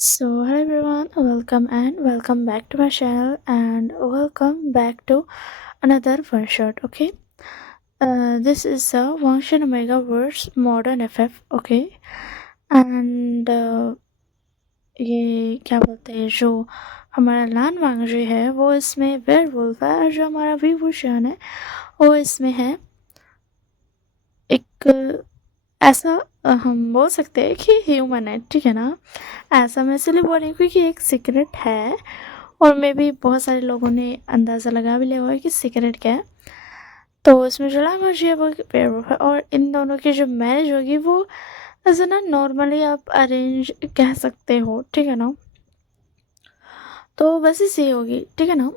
Hello everyone, welcome back to my channel and welcome back to another one shot. Okay, this is the Wangshan Omega Verse Modern FF. Okay, and ये क्या बोलते हैं जो हमारा लान वांगजी है वो इसमें वेयरवुल्फ है और जो हमारा विभूषण है वो इसमें है एक ऐसा हम बोल सकते हैं कि ह्यूमन है, ठीक है ना। ऐसा मैं इसलिए बोल रही हूँ क्योंकि एक सीक्रेट है और मे भी बहुत सारे लोगों ने अंदाज़ा लगा भी लिया हुआ है कि सीक्रेट क्या है। तो इसमें जो लैंग्वेज है वो वेयरवुल्फ है और इन दोनों की जो मैरिज होगी वो ऐसे ना नॉर्मली आप अरेंज कह सकते हो, ठीक है ना। तो वैसे सही होगी, ठीक है ना।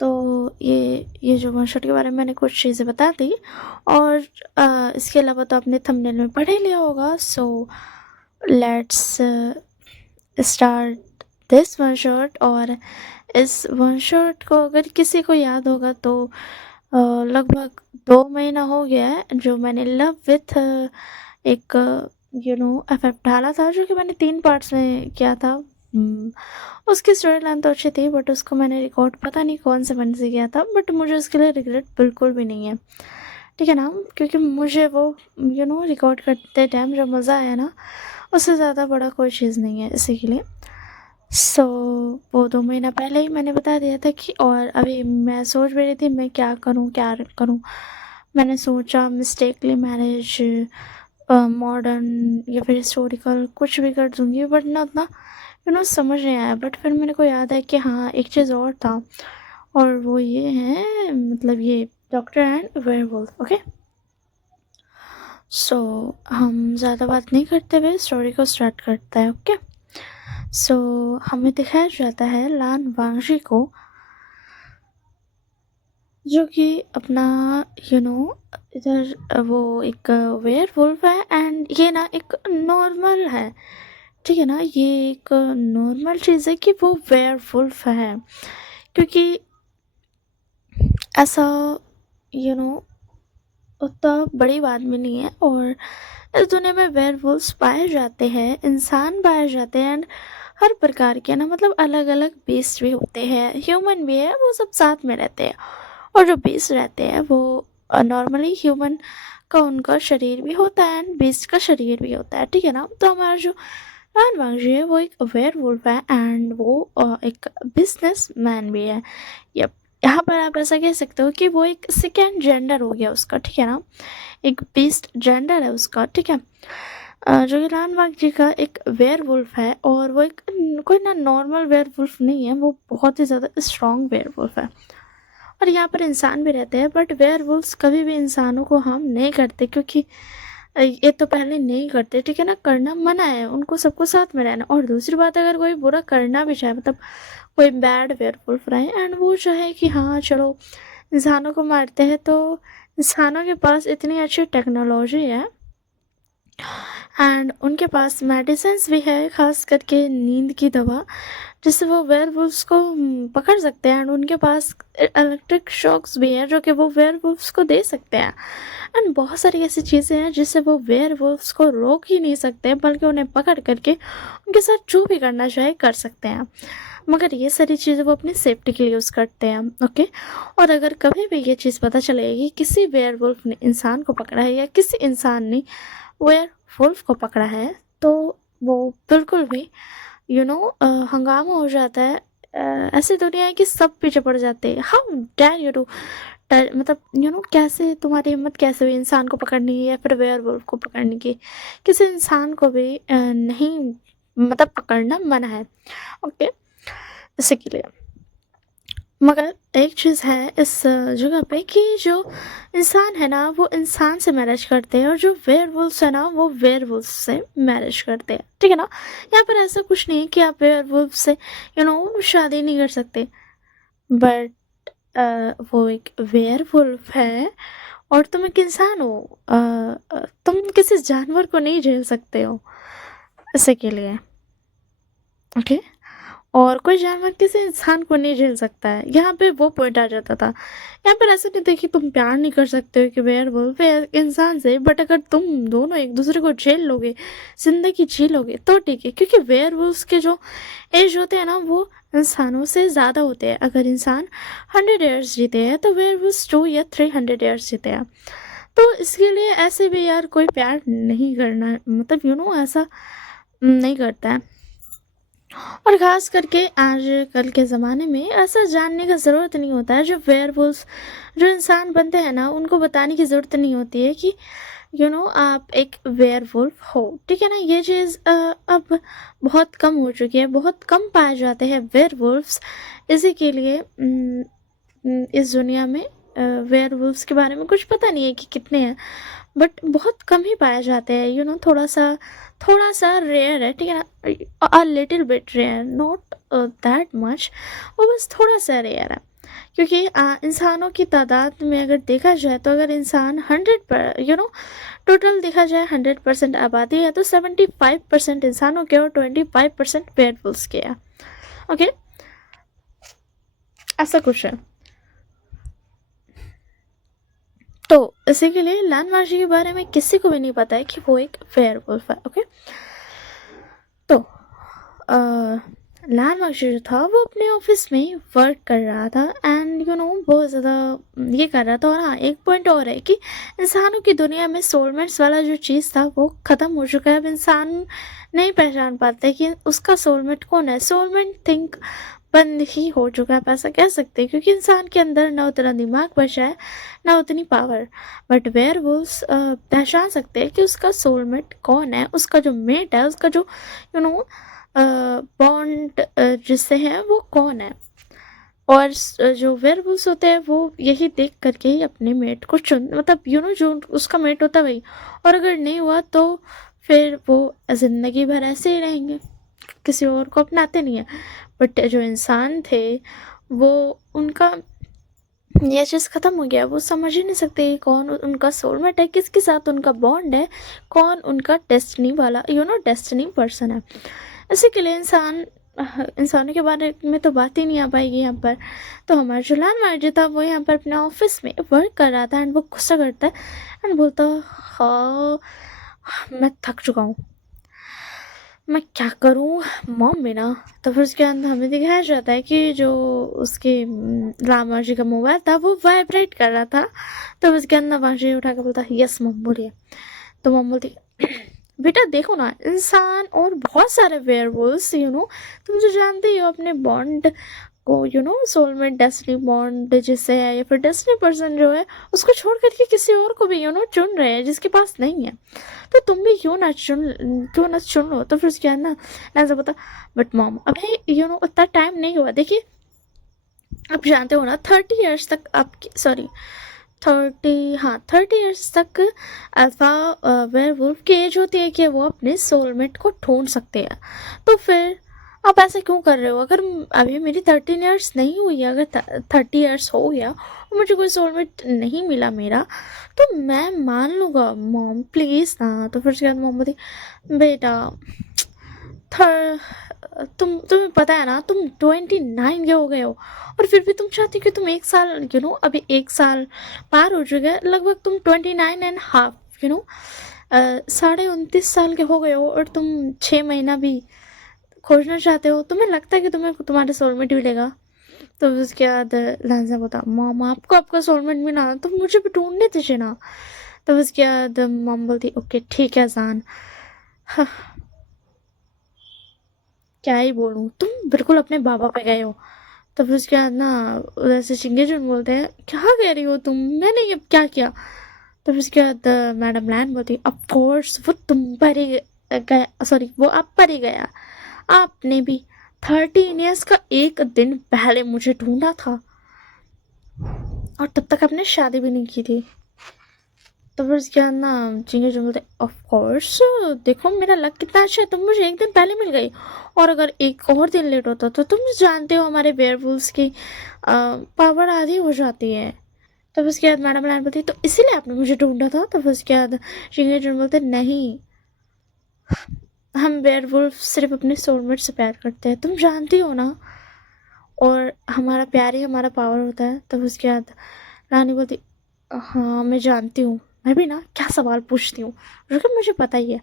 तो ये जो वन शॉट के बारे में मैंने कुछ चीज़ें बता दी और इसके अलावा तो आपने थंबनेल में पढ़ ही लिया होगा। So let's start this one shot. और इस वन शॉट को अगर किसी को याद होगा तो लगभग 2 महीना हो गया है जो मैंने लव विथ एक एफएफ डाला था, जो कि मैंने 3 पार्ट्स में किया था। उसकी स्टोरी लाइन तो अच्छी थी बट उसको मैंने रिकॉर्ड पता नहीं कौन से मन से किया था, बट मुझे उसके लिए रिग्रेट बिल्कुल भी नहीं है, ठीक है ना। क्योंकि मुझे वो रिकॉर्ड करते टाइम जो मज़ा आया ना उससे ज़्यादा बड़ा कोई चीज़ नहीं है इसी के लिए। सो वो 2 महीना पहले ही मैंने बता दिया था कि, और अभी मैं सोच भी रही थी मैं क्या करूँ क्या करूँ। मैंने सोचा मिस्टेकली मैरिज मॉडर्न या फिर हिस्टोरिकल कुछ भी कर दूँगी, बट ना उतना समझ नहीं आया। बट फिर मेरे को याद है कि हाँ एक चीज़ और था और वो ये है, मतलब ये डॉक्टर एंड वेयरवुल्फ। ओके, सो हम ज़्यादा बात नहीं करते हुए स्टोरी को स्टार्ट करते हैं। ओके, सो हमें दिखाया जाता है लान वांगजी को जो कि अपना इधर वो एक वेयरवुल्फ है एंड ये ना एक नॉर्मल है, ठीक है ना। ये एक नॉर्मल चीज़ है कि वो वेयरवुल्फ है, क्योंकि ऐसा यू नो उतना बड़ी बात भी नहीं है। और इस दुनिया में वेयरवुल्व्स पाए जाते हैं, इंसान पाए जाते हैं एंड हर प्रकार के ना, मतलब अलग अलग बीस्ट भी होते हैं, ह्यूमन भी है, वो सब साथ में रहते हैं। और जो बीस्ट रहते हैं वो नॉर्मली ह्यूमन का उनका शरीर भी होता है एंड बीस्ट का शरीर भी होता है, ठीक है ना। तो हमारा जो रान वांगजी है वो एक वेयरवुल्फ है एंड वो एक बिजनेस मैन भी है। यप, यहाँ पर आप ऐसा कह सकते हो कि वो एक सेकेंड जेंडर हो गया उसका, ठीक है ना। एक बीस्ट जेंडर है उसका, ठीक है। जो कि रान वांगजी का एक वेयरवुल्फ है और वो एक कोई ना नॉर्मल वेयरवुल्फ नहीं है, वो बहुत ही ज़्यादा स्ट्रॉन्ग वेयरवुल्फ है। और यहाँ पर इंसान भी रहते हैं बट वेयरवुल्व्स कभी भी इंसानों को हार्म नहीं करते, क्योंकि ये तो पहले नहीं करते, ठीक है ना। करना मना है उनको, सबको साथ में रहना। और दूसरी बात, अगर कोई बुरा करना भी चाहे, मतलब कोई बैड वेयरवुल्फ रहे एंड वो चाहे कि हाँ चलो इंसानों को मारते हैं, तो इंसानों के पास इतनी अच्छी टेक्नोलॉजी है एंड उनके पास मेडिसिन्स भी है, खास करके नींद की दवा, जिससे वो वेयरवुल्व्स को पकड़ सकते हैं। एंड उनके पास इलेक्ट्रिक शॉक्स भी हैं जो कि वो वेयरवुल्व्स को दे सकते हैं। एंड बहुत सारी ऐसी चीज़ें हैं जिससे वो वेयरवुल्व्स को रोक ही नहीं सकते, बल्कि उन्हें पकड़ करके उनके साथ जो भी करना चाहे कर सकते हैं। मगर ये सारी चीज़ें वो अपनी सेफ्टी के लिए यूज़ करते हैं। ओके, और अगर कभी भी ये चीज़ पता चलेगी किसी वेयरवुल्फ ने इंसान को पकड़ा है या किसी इंसान ने वेयरवुल्फ को पकड़ा है, तो वो बिल्कुल भी हंगामा हो जाता है। ऐसी दुनिया है कि सब पीछे पड़ जाते हैं। हाउ डेयर यू टू, मतलब कैसे तुम्हारी हिम्मत कैसे हुई इंसान को पकड़ने की या फिर वेयरवुल्फ को पकड़ने की। किसी इंसान को भी नहीं, मतलब पकड़ना मना है। ओके, इसी के लिए। मगर एक चीज़ है इस जगह पे कि जो इंसान है ना वो इंसान से मैरिज करते हैं और जो वेयरवुल्व्स है ना वो वेयरवुल्व्स से मैरिज करते हैं, ठीक है ना। यहाँ पर ऐसा कुछ नहीं है कि आप वेयरवुल्व से शादी नहीं कर सकते, बट वो एक वेयरवुल्फ है और तुम एक इंसान हो। तुम किसी जानवर को नहीं झेल सकते हो, इसी के लिए। ओके, और कोई जानवर किसी इंसान को नहीं झेल सकता है। यहाँ पे वो पॉइंट आ जाता था। यहाँ पर ऐसा नहीं था कि तुम प्यार नहीं कर सकते हो कि वेयरवुल्फ है इंसान से, बट अगर तुम दोनों एक दूसरे को झेल लोगे, जिंदगी जी लोगे, तो ठीक है। क्योंकि वेयरवुल्फ्स के जो एज होते हैं ना, वो इंसानों से ज़्यादा होते हैं। अगर इंसान 100 ईयर्स जीते हैं तो वेयरवुल्फ्स 2 या 300 ईयर्स जीते हैं। तो इसके लिए ऐसे भी यार कोई प्यार नहीं करना, मतलब ऐसा नहीं करता है। और ख़ास करके आज कल के ज़माने में ऐसा जानने का ज़रूरत नहीं होता है। जो वेयरवुल्फ जो इंसान बनते हैं ना, उनको बताने की ज़रूरत नहीं होती है कि आप एक वेयरवुल्फ हो, ठीक है ना। ये चीज़ अब बहुत कम हो चुकी है, बहुत कम पाए जाते हैं वेयरवुल्फ्स। इसी के लिए इस दुनिया में वेयरवुल्फ्स के बारे में कुछ पता नहीं है कि कितने हैं, बट बहुत कम ही पाए जाते हैं। थोड़ा सा रेयर है, ठीक है ना। A little bit rare, not that much. वो बस थोड़ा सा रेयर है। क्योंकि इंसानों की तादाद में अगर देखा जाए, तो अगर इंसान टोटल देखा जाए 100% आबादी है, तो 75% इंसानों के और 25% वेयरवुल्फ्स के हैं। ओके, ऐसा कुछ है। तो इसी के लिए लैंडमार्ची के बारे में किसी को भी नहीं पता है कि वो एक वेयरवुल्फ है। ओके, तो लैंडमार्ची जो था वो अपने ऑफिस में वर्क कर रहा था, एंड बहुत ज़्यादा ये कर रहा था। और हाँ, एक पॉइंट और है कि इंसानों की दुनिया में सोलमेट्स वाला जो चीज़ था वो ख़त्म हो चुका है। अब इंसान नहीं पहचान पाते कि उसका सोलमेट कौन है। सोलमेट थिंक बंद ही हो चुका है, आप ऐसा कह सकते हैं। क्योंकि इंसान के अंदर ना उतना दिमाग बचा है, ना उतनी पावर। बट वेयरवुल्व्स पहचान सकते हैं कि उसका सोलमेट कौन है, उसका जो मेट है, उसका जो बॉन्ड जिससे है वो कौन है। और जो वेयरवुल्व्स होते हैं वो यही देख करके ही अपने मेट को मतलब जो उसका मेट होता है वही। और अगर नहीं हुआ तो फिर वो ज़िंदगी भर ऐसे ही रहेंगे, किसी और को अपनाते नहीं है। बट जो इंसान थे, वो उनका ये चीज़ ख़त्म हो गया। वो समझ ही नहीं सकते कि कौन उनका सोलमेट है, किसके साथ उनका बॉन्ड है, कौन उनका डेस्टिनी वाला डेस्टिनी पर्सन है। इसी के लिए इंसानों के बारे में तो बात ही नहीं आ पाएगी यहाँ पर। तो हमारा जो लैंडमार्क था वो यहाँ पर अपने ऑफिस में वर्क कर रहा था, एंड वो गुस्सा करता है एंड बोलता, हाँ मैं थक चुका हूँ, मैं क्या करूँ मॉम में ना। तो फिर उसके अंदर हमें दिखाया जाता है कि जो उसके रामा जी का मोबाइल था वो वाइब्रेट कर रहा था। तो उसके अंदर माजी उठा कर बोलता, यस मॉम बोलिए। तो मॉम बोलती, बेटा देखो ना, इंसान और बहुत सारे वेयरवुल्व्स तुम जो जानते ही हो अपने बॉन्ड को, सोलमेट डेस्टिनी बॉन्ड जिससे है, या फिर डेस्टिनी पर्सन जो है उसको छोड़ करके किसी और को भी चुन रहे हैं जिसके पास नहीं है। तो तुम भी क्यों ना चुन लो। तो फिर उसके बाद ना ऐसा पता, बट मॉम अभी उतना टाइम नहीं हुआ। देखिए, आप जानते हो ना 30 ईयर्स तक आपकी, सॉरी 30 ईयर्स तक अल्फा वेयरवुल्फ की एज होती है कि वो अपने सोलमेट को ढूंढ सकते हैं। तो फिर आप ऐसे क्यों कर रहे हो? अगर अभी मेरी 13 ईयर्स नहीं हुई है, अगर 30 ईयर्स हो गया और मुझे कोई सोलमेट नहीं मिला मेरा, तो मैं मान लूँगा मॉम प्लीज़ ना। तो फिर उसके बाद मॉम बोली, बेटा थर तुम्हें पता है ना, तुम 29 के हो गए हो, और फिर भी तुम चाहती हो कि तुम 1 साल अभी 1 साल पार हो चुका है, लगभग तुम 29.5 29.5 साल के हो गए हो, और तुम 6 महीना भी खोजना चाहते हो। तुम्हें लगता है कि तुम्हें तुम्हारा सोलमेट मिलेगा? तो उसके बाद लांजा बोला, मॉम आपको आपका सोलमेट मिला तो मुझे भी ढूंढने दीजिए ना। तो उसके बाद मॉम बोलती, ओके ठीक है जान, हाँ, क्या ही बोलूँ, तुम बिल्कुल अपने बाबा पे गए हो। तो फिर उसके बाद ना उधर से चिंगेजुन बोलते हैं, क्या कह रही हो तुम, मैंने ये क्या किया? तो फिर उसके बाद मैडम लैन बोलती, ऑफ कोर्स वो तुम पर ही गया, सॉरी वो आप पर ही गया। आपने भी 13 ईयर्स का एक दिन पहले मुझे ढूंढा था, और तब तक आपने शादी भी नहीं की थी। तो फिर उसके बाद ना चिंगे जो बोलते, ऑफ कोर्स देखो मेरा लक कितना अच्छा है, तुम मुझे एक दिन पहले मिल गई, और अगर एक और दिन लेट होता तो तुम जानते हो हमारे वेयरवुल्व्स की पावर आधी हो जाती है। तो फिर उसके बाद मैडम लाइन बोलती, तो इसीलिए आपने मुझे ढूंढा था? तो फिर उसके बाद चिंगे जो बोलते, नहीं हम वेयरवुल्फ सिर्फ अपने सोलमेट से प्यार करते हैं, तुम जानती हो ना। और हमारा प्यार ही हमारा पावर होता है। तब उसके बाद रानी बोलती, हाँ मैं जानती हूँ, मैं भी ना क्या सवाल पूछती हूँ, रुको मुझे पता ही है।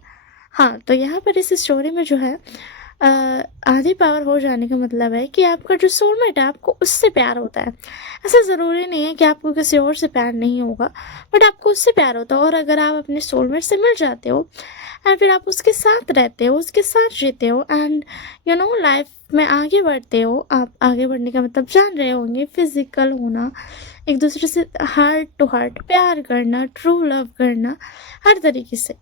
हाँ, तो यहाँ पर इस स्टोरी में जो है अ, आधी पावर हो जाने का मतलब है कि आपका जो सोलमेट है आपको उससे प्यार होता है। ऐसा ज़रूरी नहीं है कि आपको किसी और से प्यार नहीं होगा, बट आपको उससे प्यार होता है। और अगर आप अपने सोलमेट से मिल जाते हो एंड फिर आप उसके साथ रहते हो, उसके साथ जीते हो एंड लाइफ में आगे बढ़ते हो। आप आगे बढ़ने का मतलब जान रहे होंगे, फिजिकल होना, एक दूसरे से हार्ट टू हार्ट प्यार करना, ट्रू लव करना, हर तरीके से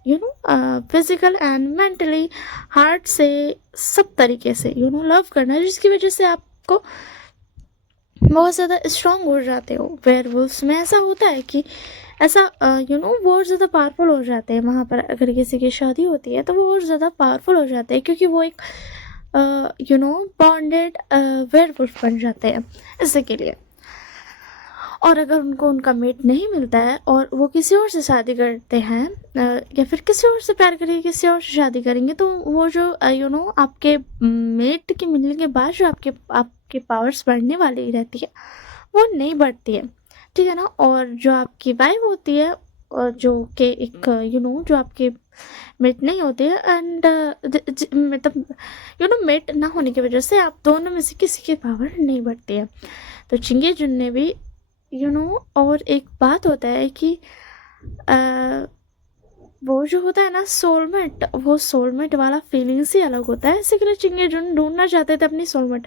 फिजिकल एंड मेंटली, हार्ट से, सब तरीके से लव करना, जिसकी वजह से आपको बहुत ज़्यादा स्ट्रांग हो जाते हो। वेयरवुल्फ्स में ऐसा होता है कि ऐसा वो और ज़्यादा पावरफुल हो जाते हैं। वहाँ पर अगर किसी की शादी होती है तो वो और ज़्यादा पावरफुल हो जाते हैं, क्योंकि वो एक बॉन्डेड वेयरवुल्फ बन जाते हैं इसी के लिए। और अगर उनको उनका मेट नहीं मिलता है और वो किसी और से शादी करते हैं या फिर किसी और से प्यार करेंगे, किसी और से शादी करेंगे, तो वो जो आपके मेट के मिलने के बाद जो आपके पावर्स बढ़ने वाली रहती है वो नहीं बढ़ती है, ठीक है ना। और जो आपकी वाइफ होती है और जो कि एक जो आपके मेट नहीं होते हैं एंड मतलब मेट ना होने की वजह से आप दोनों में से किसी की पावर नहीं बढ़ती है। तो चिंगे जुन ने भी और एक बात होता है कि अ, वो जो होता है ना सोलमेट, वो सोलमेट वाला फीलिंग्स ही अलग होता है। इसी के लिए चिंगे जुन ढूंढना चाहते थे अपनी सोलमेट।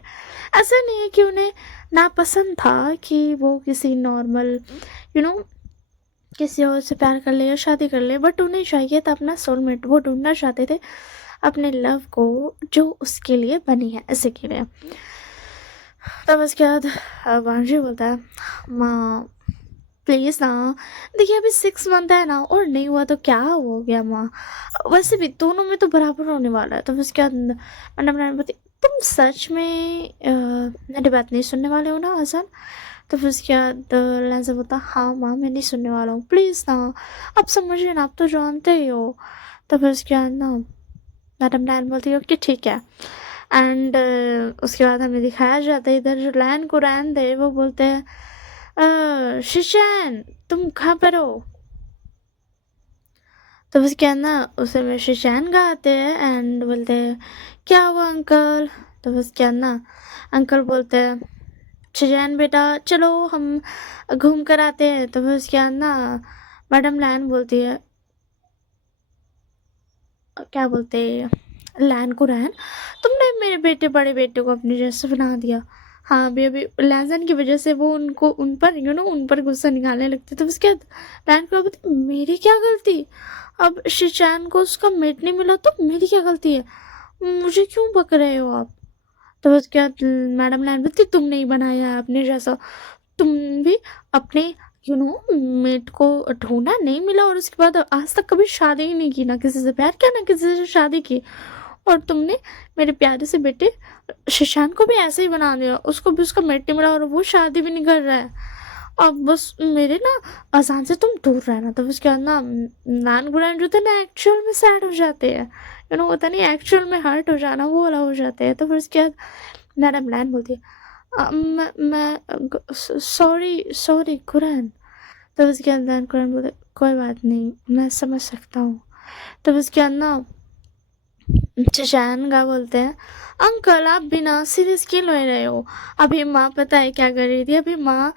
ऐसा नहीं है कि उन्हें नापसंद था कि वो किसी नॉर्मल यू नो किसी और से प्यार कर ले या शादी कर ले, बट उन्हें चाहिए था अपना सोलमेट। वो ढूंढना चाहते थे अपने लव को जो उसके लिए बनी है, इसी के लिए। तब उसके बाद वांजी बोलता है, माँ प्लीज़ ना, देखिए अभी 6 मंथ है ना, और नहीं हुआ तो क्या हो गया माँ, वैसे भी दोनों में तो बराबर होने वाला है। तो उसके बाद मैडम नारायण बोलती, तुम सच में मेरी बात नहीं सुनने वाले हो ना आसान। तो फिर उसके बाद लहजा बोलता, हाँ माँ मैं नहीं सुनने वाला हूँ, प्लीज़ ना आप समझिए ना, आप तो जानते ही हो। तो फिर उसके बाद ना मैडम नारायण बोलती है, ओके ठीक है। एंड उसके बाद हमें दिखाया जाता है इधर जो लैन कुरैन थे वो बोलते हैं, शिशैन तुम कहाँ पर हो। तो उसके बाद ना उसे में शिशैन का आते हैं एंड बोलते हैं, क्या हुआ अंकल। तो उसके बाद ना अंकल बोलते हैं, शिशैन बेटा चलो हम घूम कर आते हैं। तो फिर उसके बाद ना मैडम लैन बोलती है, क्या बोलते हैं, लैन को रैन, तुमने मेरे बड़े बेटे को अपने जैसे बना दिया। हाँ अभी अभी लैजन की वजह से वो उनको उन पर गुस्सा निकालने लगते। तो उसके बाद लैन को बोलती, मेरी क्या गलती, अब शिचान को उसका मेट नहीं मिला तो मेरी क्या गलती है, मुझे क्यों बक रहे हो आप। तो उसके बाद मैडम लैन बोलती, तुम नहीं बनाया है अपने जैसा, तुम भी अपने मेट को ढूंढा नहीं मिला और उसके बाद आज तक कभी शादी ही नहीं की, ना किसी से प्यार किया ना किसी से शादी की, और तुमने मेरे प्यारे से बेटे शशांक को भी ऐसे ही बना दिया, उसको भी उसका मेट नहीं मिला और वो शादी भी नहीं कर रहा है। अब बस मेरे ना अजान से तुम दूर रहना। तो उसके बाद ना नान गुरान जो थे ना एक्चुअल में सैड हो जाते हैं, होता नहीं एक्चुअल में हर्ट हो जाना, वो वाला हो जाते हैं। तो फिर उसके बाद मैडम लैन बोलती है, मैं सॉरी सॉरी कुरान। तब उसके बाद कुरान बोले, कोई बात नहीं मैं समझ सकता हूँ। तब उसके बाद ना शशान का बोलते हैं, अंकल आप बिना सीरियस क्यों ले रहे हो। अभी माँ पता है क्या कर रही थी, अभी माँ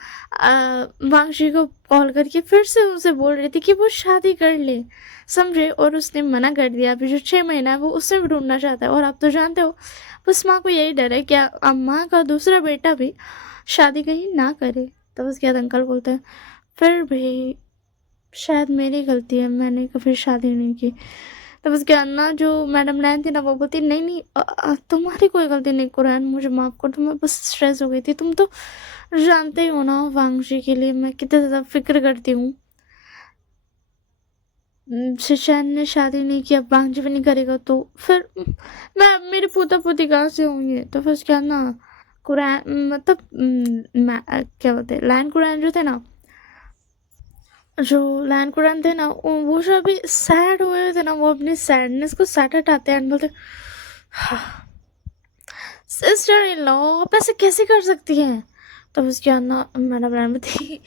वांशी को कॉल करके फिर से उसे बोल रही थी कि वो शादी कर ले, समझे, और उसने मना कर दिया। अभी जो 6 महीना है वो उससे भी ढूंढना चाहता है, और आप तो जानते हो बस माँ को यही डर है कि अम्मा का दूसरा बेटा भी शादी कहीं ना करे। तो उसके बाद अंकल बोलते हैं, फिर भी शायद मेरी गलती है, मैंने कभी शादी नहीं की। तब उसके बाद ना जो मैडम नैन थी ना वो बोलती, नहीं नहीं तुम्हारी कोई गलती नहीं कुरैन, मुझे माफ़ कर दो, मैं बस स्ट्रेस हो गई थी, तुम तो जानते ही हो ना वांगशी के लिए मैं कितना ज़्यादा फिक्र करती हूँ। शिशान ने शादी नहीं की, अब वांगजी भी नहीं करेगा तो फिर मैं मेरे पोता पोती कहाँ से होंगे। तो फिर उसके बाद ना कुरैन मतलब क्या बोलते हैं लैन कुरैन जो थे ना जो लैन कुरैन थे ना वो जो अभी सैड हुए हुए थे ना, वो अपनी सैडनेस को सैट हटाते हैं एंड बोलते, सिस्टर इन लॉ आप ऐसे कैसे कर सकती हैं? तब उसके बाद ना मैडम रैम थी,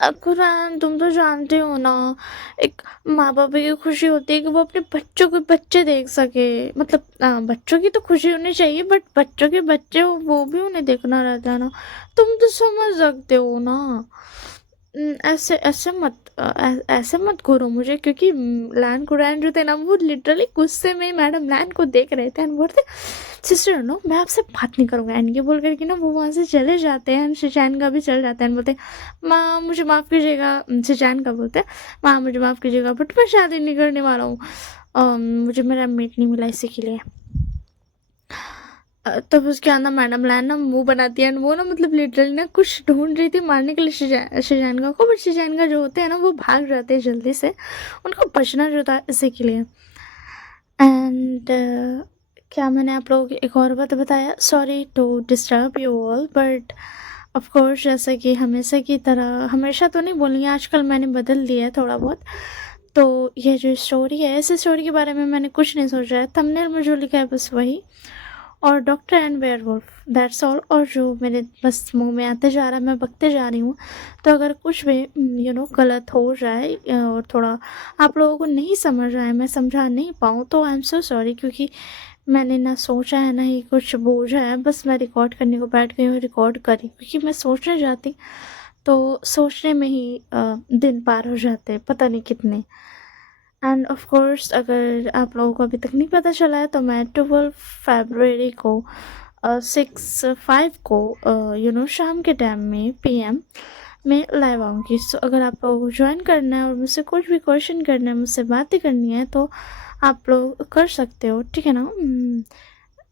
कुरैन तुम तो जानते हो ना, एक माँ बाप की खुशी होती है कि वो अपने बच्चों के बच्चे देख सके, मतलब बच्चों की तो खुशी होनी चाहिए बट बच्चों के बच्चे वो भी उन्हें देखना रहता है ना, तुम तो समझ सकते हो ना। ऐसे ऐसे मत ऐसे मत करो मुझे, क्योंकि लैन कुरैन जो थे ना वो लिटरली गुस्से में मैडम लैन को देख रहे थे एंड बोलते, सिस्टर नो मैं आपसे बात नहीं करूँगा एंड ये बोल करके ना वो वहाँ से चले जाते हैं एंड शिशान का भी चल जाता है एंड बोलते, माँ मुझे माफ़ कीजिएगा, शिशान का बोलते हैं, माँ मुझे माफ़ कीजिएगा बट मैं शादी नहीं करने वाला हूँ, मुझे मेरा मेट नहीं मिला इसी के लिए। तब उसके बाद ना मैडम लैन ना मुंह बनाती है एंड वो ना मतलब लिटरली ना कुछ ढूंढ रही थी मारने के लिए शिजानका को, बट शिजानका जो होते हैं ना वो भाग जाते हैं जल्दी से, उनको बचना जो था इसी के लिए। एंड क्या मैंने आप लोगों को एक और बात बताया, sorry to disturb you all but of course जैसे कि हमेशा की तरह, हमेशा तो नहीं बोलेंगे, आजकल मैंने बदल दिया है थोड़ा बहुत, तो ये जो स्टोरी है इस स्टोरी के बारे में मैंने कुछ नहीं सोचा है, थंबनेल में जो लिखा है बस वही, और doctor and werewolf that's all, और जो मेरे बस मुंह में आते जा रहा है मैं बकते जा रही हूँ, तो अगर कुछ भी गलत हो जाए और थोड़ा आप लोगों को नहीं समझ आए, मैं समझा नहीं पाऊँ, तो आई एम सो सॉरी, क्योंकि मैंने ना सोचा है ना ही कुछ बूझा है, बस मैं रिकॉर्ड करने को बैठ गई हूँ, रिकॉर्ड करी, क्योंकि मैं सोचने जाती तो सोचने में ही दिन पार हो जाते पता नहीं कितने। एंड ऑफ कोर्स अगर आप लोगों को अभी तक नहीं पता चला है तो मैं 12 फरवरी को 6/5 को शाम के टाइम में PM में लाइव आऊँगी। सो अगर आप लोगों को ज्वाइन करना है और मुझसे कुछ भी क्वेश्चन करना है, मुझसे बातें करनी है, तो आप लोग कर सकते हो, ठीक है ना।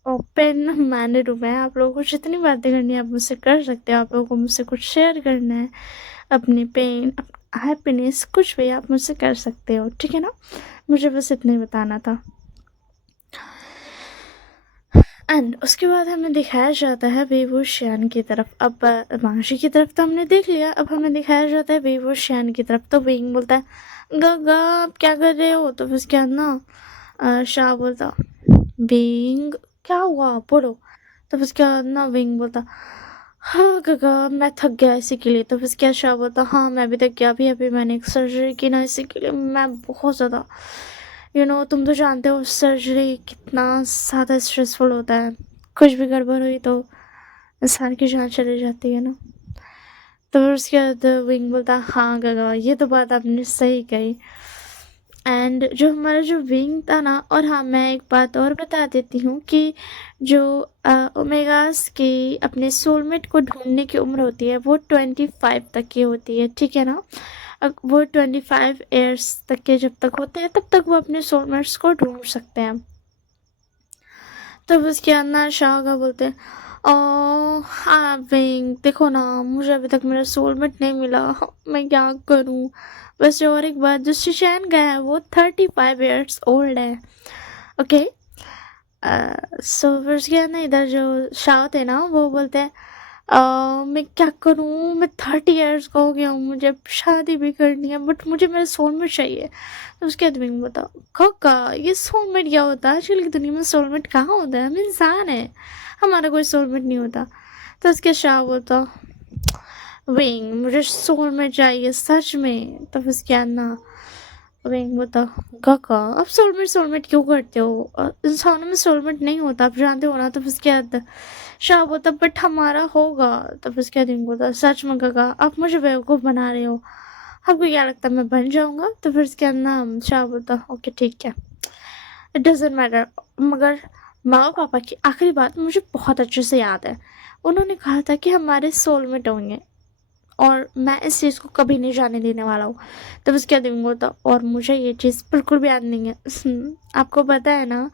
ओपन माइंडेड हूँ मैं, आप लोगों को जितनी बातें करनी है आप मुझसे कर सकते हो, आप लोगों को मुझसे कुछ शेयर करना है, अपनी पेन हैप्पीनेस कुछ भी आप मुझसे कर सकते हो, ठीक है ना। मुझे बस इतना ही बताना था। एंड उसके बाद हमें दिखाया जाता है बेबूशियान की तरफ। अब वांशी की तरफ तो हमने देख लिया, अब हमें दिखाया जाता है बेबूशियान की तरफ। तो विंग बोलता है, गगा आप क्या कर रहे हो? तो उसके बाद ना शाह बोलता, विंग क्या हुआ बोलो। तो उसके बाद ना विंग बोलता, हाँ गगा मैं थक गया इसी के लिए। तो उसके बाद शाह बोलता, हाँ मैं भी थक गया, अभी मैंने एक सर्जरी की ना, इसी के लिए मैं बहुत ज़्यादा तुम तो जानते हो सर्जरी कितना ज़्यादा स्ट्रेसफुल होता है, कुछ भी गड़बड़ हुई तो इंसान की जान चली जाती है ना। तो फिर उसके बाद विंग बोलता, हाँ गगा ये तो बात आपने सही कही। एंड जो हमारा जो विंग था ना, और हाँ मैं एक बात और बता देती हूँ कि जो ओमेगास की अपने सोलमेट को ढूंढने की उम्र होती है वो 25 तक की होती है, ठीक है ना। वो 25 ईयर्स तक के जब तक होते हैं तब तक वो अपने सोलमेट्स को ढूंढ सकते हैं। तब उसके अंदर शाह का बोलते हैं, हाँ विंग देखो ना मुझे अभी तक मेरा सोलमेट नहीं मिला, मैं क्या करूँ। वैसे और एक बात, जो शिशैन का है वो 35 ईयर्स ओल्ड है, ओके। सो फिर उसके बाद ना इधर जो शाह थे ना वो बोलते हैं, मैं क्या करूँ, मैं 30 ईयर्स का हो गया हूँ, मुझे शादी भी करनी है बट मुझे मेरा सोलमेट चाहिए। तो उसके बाद विंग बोलता, काका ये सोलमेट क्या होता है, आजकल की दुनिया में सोलमेट कहाँ होता है, हम इंसान है, हमारा कोई सोलमेट नहीं होता। तो उसके शाह बोलता, विंग मुझे सोलमेट चाहिए सच में। तो उसके बाद ना विंग बोलता, काका आप सोलमेट सोलमेट क्यों करते हो, इंसानों में सोलमेट नहीं होता, आप जानते हो ना। तो उसके बाद शाह बोलता, बट हमारा होगा। तब उसके बाद बोलता, सच में काका आप मुझे बेवकूफ़ बना रहे हो, आपको क्या लगता है मैं बन जाऊंगा। तो फिर उसके अंदर शाह बोलता, ओके ठीक है, इट डजेंट मैटर। मगर माँ पापा की आखिरी बात मुझे बहुत अच्छे से याद है, उन्होंने कहा था कि हमारे सोलमेट होंगे और मैं इस चीज़ को कभी नहीं जाने देने वाला हूँ। तब उसके बाद बोलता, और मुझे ये चीज़ बिल्कुल भी याद नहीं है। आपको पता है ना,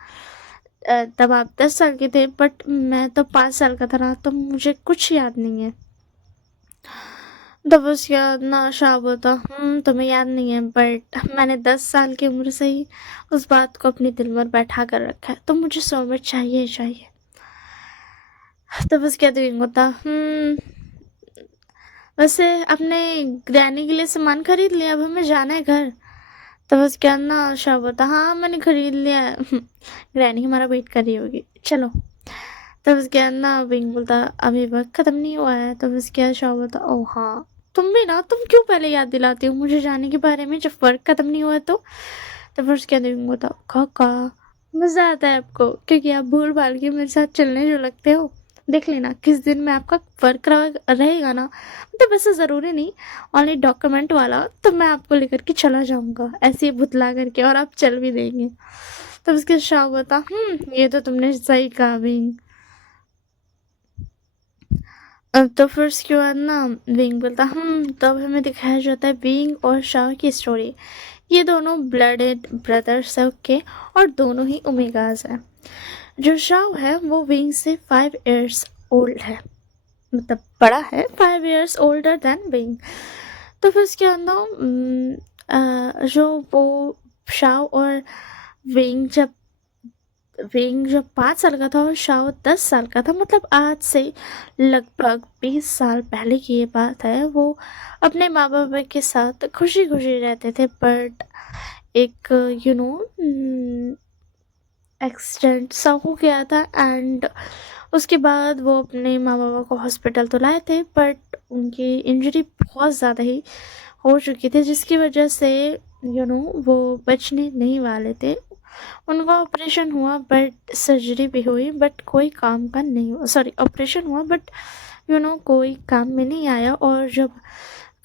तब आप 10 साल के थे बट मैं तो 5 साल का था ना, तो मुझे कुछ याद नहीं है। तब उसके बाद ना शाह बोलता, तुम्हें याद नहीं है बट मैंने 10 साल की उम्र से ही उस बात को अपने दिल में बैठा कर रखा है, तो मुझे सोलमेट चाहिए ही चाहिए। तब उसके बाद होता, वैसे अपने ग्रैनी के लिए सामान खरीद लिया, अब हमें जाना है घर। तो बस क्या ना शाह बोलता, हाँ मैंने खरीद लिया है। ग्रैनी हमारा वेट कर रही होगी, चलो। तब उसके बाद ना विंग बोलता, अभी वक्त खत्म नहीं हुआ है। तब उसके बाद शाह बोलता, ओ हाँ तुम भी ना, तुम क्यों पहले याद दिलाती हो मुझे जाने के बारे में जब वर्क खत्म नहीं हुआ है तो। तब उसके बाद विंग बोलता, काका मज़ा आता है आपको, क्योंकि आप भूल भाल के मेरे साथ चलने जो लगते हो। देख लेना किस दिन में आपका वर्क रहेगा ना, मतलब वैसे ज़रूरी नहीं, ओनली डॉक्यूमेंट वाला, तो मैं आपको लेकर के चला जाऊंगा ऐसे ही भुतला करके, और आप चल भी देंगे। तब उसके शाह बोलता, ये तो तुमने सही कहा विंग। अब तो फिर उसके बाद ना विंग बोलता, तब हमें दिखाया जाता है विंग और शाह की स्टोरी। ये दोनों ब्लडेड ब्रदर्स है, ओके, और दोनों ही ओमेगाज है। जो शाह है वो विंग से 5 years ओल्ड है, मतलब बड़ा है, 5 years older देन विंग। तो फिर उसके अंदर जो वो शाह और विंग जब 5 साल का था और शाओ 10 साल का था, मतलब आज से लगभग 20 साल पहले की ये बात है। वो अपने माँ बाप के साथ खुशी खुशी रहते थे, बट एक यू नो एक्सीडेंट सा हो गया था। एंड उसके बाद वो अपने माँ बाबा को हॉस्पिटल तो लाए थे, बट उनकी इंजरी बहुत ज़्यादा ही हो चुकी थी, जिसकी वजह से वो बचने नहीं वाले थे। उनका ऑपरेशन हुआ, बट सर्जरी भी हुई, बट कोई काम का नहीं हुआ। सॉरी, ऑपरेशन हुआ बट कोई काम में नहीं आया। और जब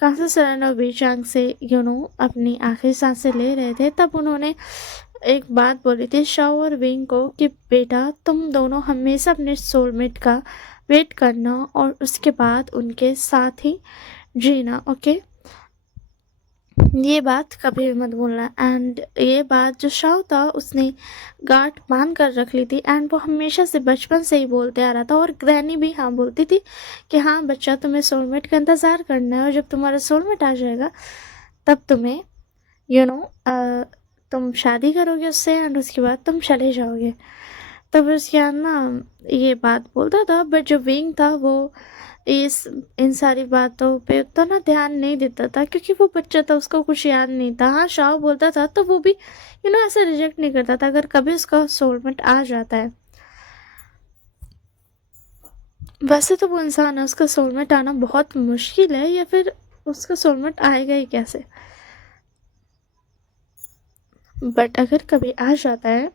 कांसा सराना बेचांग से अपनी आखिरी सांसें ले रहे थे, तब उन्होंने एक बात बोली थी शाओ और विंग को कि बेटा तुम दोनों हमेशा अपने सोलमेट का वेट करना और उसके बाद उनके साथ ही जीना, ओके। ये बात कभी भी मत भूलना। एंड ये बात जो शाह था उसने गांठ बांध कर रख ली थी, एंड वो हमेशा से बचपन से ही बोलते आ रहा था। और ग्रैनी भी हाँ बोलती थी कि हाँ बच्चा, तुम्हें सोलमेट का इंतज़ार करना है, और जब तुम्हारा सोलमेट आ जाएगा तब तुम्हें यू नो तुम शादी करोगे उससे, एंड उसके बाद तुम चले जाओगे। तब उसके बाद ना ये बात बोलता था, बट जो विंग था वो इस इन सारी बातों पे उतना ना ध्यान नहीं देता था, क्योंकि वो बच्चा था, उसको कुछ याद नहीं था। हाँ शाह बोलता था तो वो भी ऐसा रिजेक्ट नहीं करता था अगर कभी उसका सोलमेट आ जाता है। वैसे तो वो इंसान है, उसका सोलमेट आना बहुत मुश्किल है, या फिर उसका सोलमेट आएगा ही कैसे। बट अगर कभी आ जाता है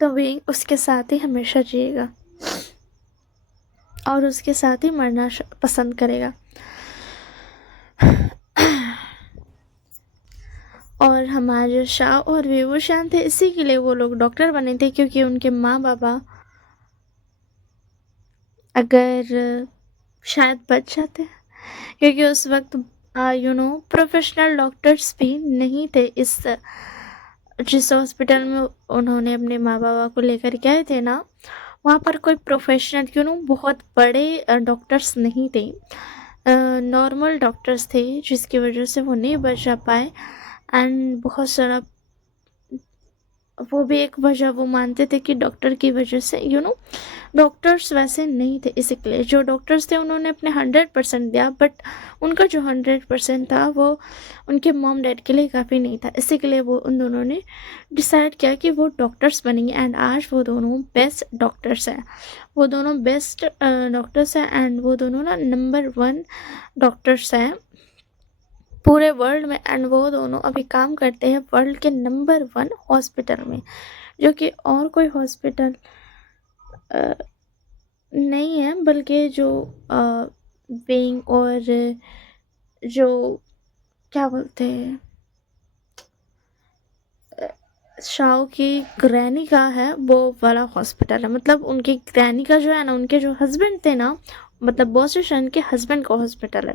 तो विंग उसके साथ ही हमेशा जिएगा और उसके साथ ही मरना पसंद करेगा। और हमारे शाह और विभूषण थे, इसी के लिए वो लोग डॉक्टर बने थे, क्योंकि उनके माँ बाबा अगर शायद बच जाते, क्योंकि उस वक्त प्रोफेशनल डॉक्टर्स भी नहीं थे जिस हॉस्पिटल में उन्होंने अपने माँ बाबा को लेकर गए थे ना, वहाँ पर कोई प्रोफेशनल बहुत बड़े डॉक्टर्स नहीं थे, नॉर्मल डॉक्टर्स थे, जिसकी वजह से वो नहीं बचा पाए। एंड बहुत सारा वो भी एक वजह वो मानते थे कि डॉक्टर की वजह से डॉक्टर्स वैसे नहीं थे, इसलिए जो डॉक्टर्स थे उन्होंने अपने 100% दिया, बट उनका जो 100% था वो उनके मॉम डैड के लिए काफ़ी नहीं था। इसी के लिए वो उन दोनों ने डिसाइड किया कि वो डॉक्टर्स बनेंगे। एंड आज वो दोनों बेस्ट डॉक्टर्स हैं, वो दोनों बेस्ट डॉक्टर्स हैं, एंड वो दोनों ना नंबर 1 डॉक्टर्स हैं पूरे वर्ल्ड में। एंड वो दोनों अभी काम करते हैं वर्ल्ड के नंबर 1 हॉस्पिटल में, जो कि और कोई हॉस्पिटल नहीं है, बल्कि जो विंग और जो क्या बोलते हैं शाओ की ग्रैनी का है, वो वाला हॉस्पिटल है। मतलब उनकी ग्रैनी का जो है ना, उनके जो हस्बैंड थे ना, मतलब बॉसशन के हस्बैंड का हॉस्पिटल है,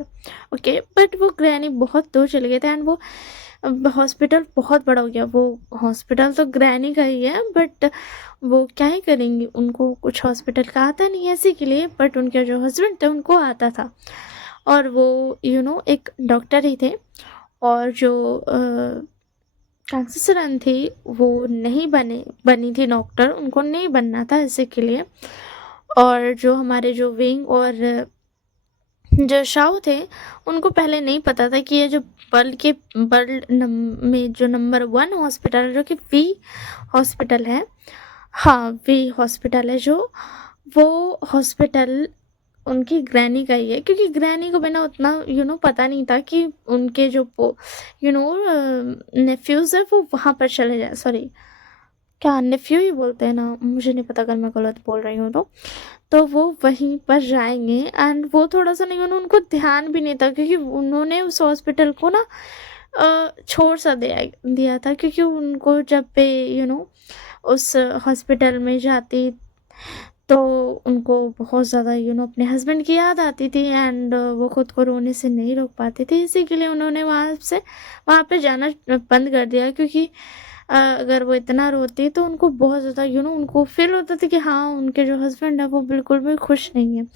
ओके। बट वो ग्रैनी बहुत दूर चले गए थे, एंड वो हॉस्पिटल बहुत बड़ा हो गया। वो हॉस्पिटल तो ग्रैनी का ही है, बट वो क्या ही करेंगी, उनको कुछ हॉस्पिटल का आता नहीं है इसी के लिए, बट उनके जो हस्बैंड थे उनको आता था, और वो एक डॉक्टर ही थे। और जो कांसीसरन थी वो नहीं बनी थी डॉक्टर, उनको नहीं बनना था इसी के लिए। और जो हमारे जो विंग और जो शाओ थे, उनको पहले नहीं पता था कि ये जो वर्ल्ड में जो नंबर 1 हॉस्पिटल जो कि वी हॉस्पिटल है, हाँ, वी हॉस्पिटल है जो, वो हॉस्पिटल उनकी ग्रैनी का ही है, क्योंकि ग्रैनी को बिना उतना पता नहीं था कि उनके जो नेफ्यूज़ है वो वहाँ पर चले जाए, सॉरी, क्या नेफ्यू ही बोलते हैं ना, मुझे नहीं पता अगर मैं गलत बोल रही हूँ तो वो वहीं पर जाएंगे। एंड वो थोड़ा सा नहीं, उनको ध्यान भी नहीं था, क्योंकि उन्होंने उस हॉस्पिटल को ना छोड़ सा दिया था, क्योंकि उनको जब पे उस हॉस्पिटल में जाती तो उनको बहुत ज़्यादा अपने हस्बैंड की याद आती थी, एंड वो खुद को रोने से नहीं रोक पाती थी, इसी के लिए उन्होंने वहाँ पे जाना बंद कर दिया, क्योंकि अगर वो इतना रोती तो उनको बहुत ज़्यादा उनको फील होता था कि हाँ, उनके जो हस्बैंड है वो बिल्कुल भी खुश नहीं है,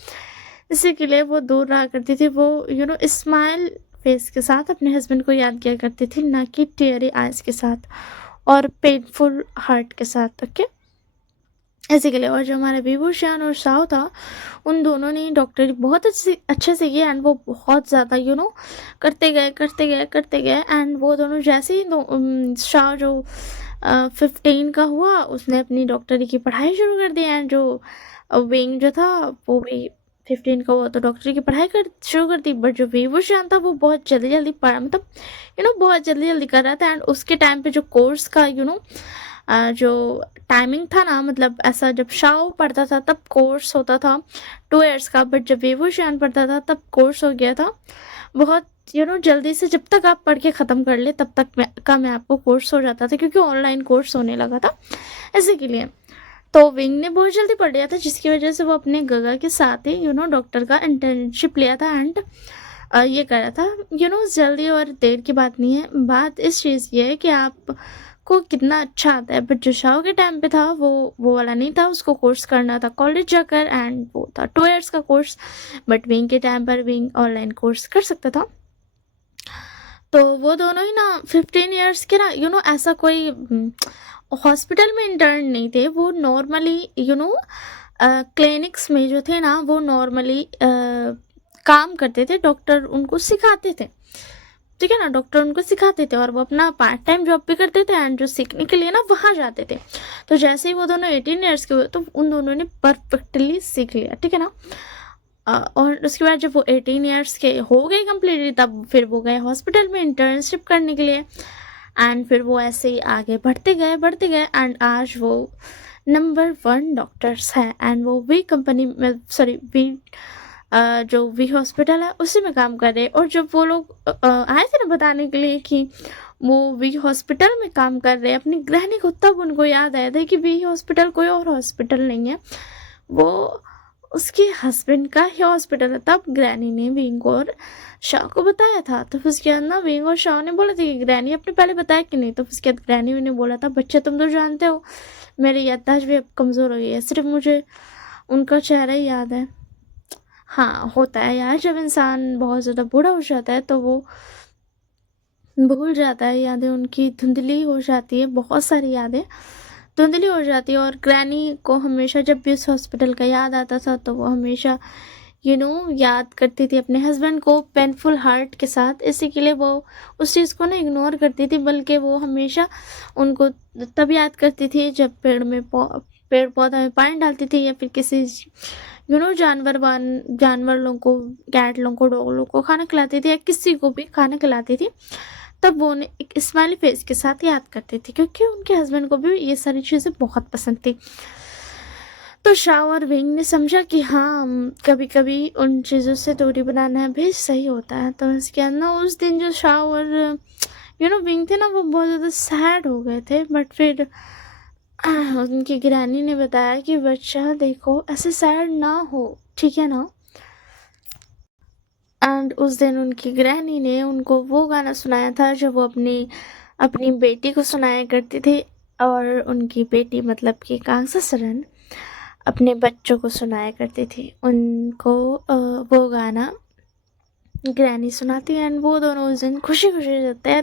इसी के लिए वो दूर रहा करती थी। वो स्माइल फेस के साथ अपने हस्बैंड को याद किया करती थी, ना कि टीयरी आइज़ के साथ और पेनफुल हार्ट के साथ। ओके, इसी के लिए। और जो हमारे विभूषण और साव था, उन दोनों ने डॉक्टरी बहुत अच्छे से की, एंड वो बहुत ज़्यादा करते गए एंड वो दोनों जैसे ही शाह जो 15 का हुआ, उसने अपनी डॉक्टरी की पढ़ाई शुरू कर दी, एंड जो विंग जो था वो भी 15 का हुआ तो डॉक्टरी की पढ़ाई शुरू कर दी। बट जो विभूषण था वो बहुत जल्दी पढ़ा, मतलब बहुत जल्दी कर रहा था, एंड उसके टाइम पे जो कोर्स का जो टाइमिंग था ना, मतलब ऐसा जब शाओ पढ़ता था तब कोर्स होता था 2 इयर्स का, बट जब विभूषण पढ़ता था तब कोर्स हो गया था बहुत जल्दी से, जब तक आप पढ़ के ख़त्म कर ले तब तक में आपको कोर्स हो जाता था, क्योंकि ऑनलाइन कोर्स होने लगा था, इसी के लिए। तो विंग ने बहुत जल्दी पढ़ लिया था, जिसकी वजह से वो अपने गगा के साथ ही डॉक्टर का इंटर्नशिप लिया था, एंड ये करा था। जल्दी और देर की बात नहीं है, बात इस चीज़ की है कि आप को कितना अच्छा आता है। बट जो शाओ के टाइम पे था वो वाला नहीं था, उसको कोर्स करना था कॉलेज जाकर, एंड वो था 2 इयर्स का कोर्स। बट विंग के टाइम पर विंग ऑनलाइन कोर्स कर सकता था। तो वो दोनों ही ना 15 इयर्स के ना ऐसा कोई हॉस्पिटल में इंटर्न नहीं थे, वो नॉर्मली क्लिनिक्स में जो थे ना, वो नॉर्मली काम करते थे, डॉक्टर उनको सिखाते थे, ठीक है ना, डॉक्टर उनको सिखाते थे, और वो अपना पार्ट टाइम जॉब भी करते थे, एंड जो सीखने के लिए ना वहाँ जाते थे। तो जैसे ही वो दोनों 18 ईयर्स के हुए तो उन दोनों ने परफेक्टली सीख लिया, ठीक है ना। और उसके बाद जब वो 18 ईयर्स के हो गए कम्प्लीटली, तब फिर वो गए हॉस्पिटल में इंटर्नशिप करने के लिए, एंड फिर वो ऐसे ही आगे बढ़ते गए, एंड आज वो नंबर 1 डॉक्टर्स हैं, एंड वो वी कंपनी में, सॉरी, वी जो वी हॉस्पिटल है उसी में काम कर रहे हैं। और जब वो लोग आए थे ना बताने के लिए कि वो वी हॉस्पिटल में काम कर रहे हैं अपनी गृहिणी को, तब उनको याद आया था कि वी हॉस्पिटल कोई और हॉस्पिटल नहीं है, वो उसके हस्बैंड का ही हॉस्पिटल है। तब ग्रैनी ने विंग और शाह को बताया था, तो उसके बाद ना विंग और शाह ने बोला था कि ग्रैनी आपने पहले बताया कि नहीं, तो उसके बाद ग्रैनी ने बोला था, बच्चे तुम तो जानते हो मेरी याददाश्त भी अब कमज़ोर हो गई है, सिर्फ मुझे उनका चेहरा ही याद है। हाँ, होता है यार, जब इंसान बहुत ज़्यादा बूढ़ा हो जाता है तो वो भूल जाता है, यादें उनकी धुंधली हो जाती है, बहुत सारी यादें धुंधली हो जाती है। और ग्रैनी को हमेशा जब भी उस हॉस्पिटल का याद आता था तो वो हमेशा याद करती थी अपने हस्बैंड को पेनफुल हार्ट के साथ, इसी के लिए वो उस चीज़ को ना इग्नोर करती थी, बल्कि वो हमेशा उनको तब याद करती थी जब पेड़ पौधा में पानी डालती थी, या फिर किसी जानवर लोगों को, कैट लोगों को, डॉग लोगों को खाना खिलाती थी, या किसी को भी खाना खिलाती थी, तब वो उन्हें एक स्माइली फेस के साथ याद करती थी, क्योंकि उनके हस्बैंड को भी ये सारी चीज़ें बहुत पसंद थी। तो शाओ और विंग ने समझा कि हाँ, कभी कभी उन चीज़ों से दूरी बनाना भी सही होता है। तो इसके अंदर उस दिन जो शाओ और विंग थे ना, वो बहुत ज़्यादा सैड हो गए थे। बट फिर उनकी ग्रैनी ने बताया कि बच्चा देखो, ऐसे सैड ना हो, ठीक है ना। एंड उस दिन उनकी ग्रैनी ने उनको वो गाना सुनाया था जो वो अपनी अपनी बेटी को सुनाया करती थी, और उनकी बेटी मतलब कि कांसा सरन अपने बच्चों को सुनाया करती थी उनको वो गाना ग्रैनी सुनाती है, एंड वो दोनों उस दिन खुशी खुशी रहते हैं।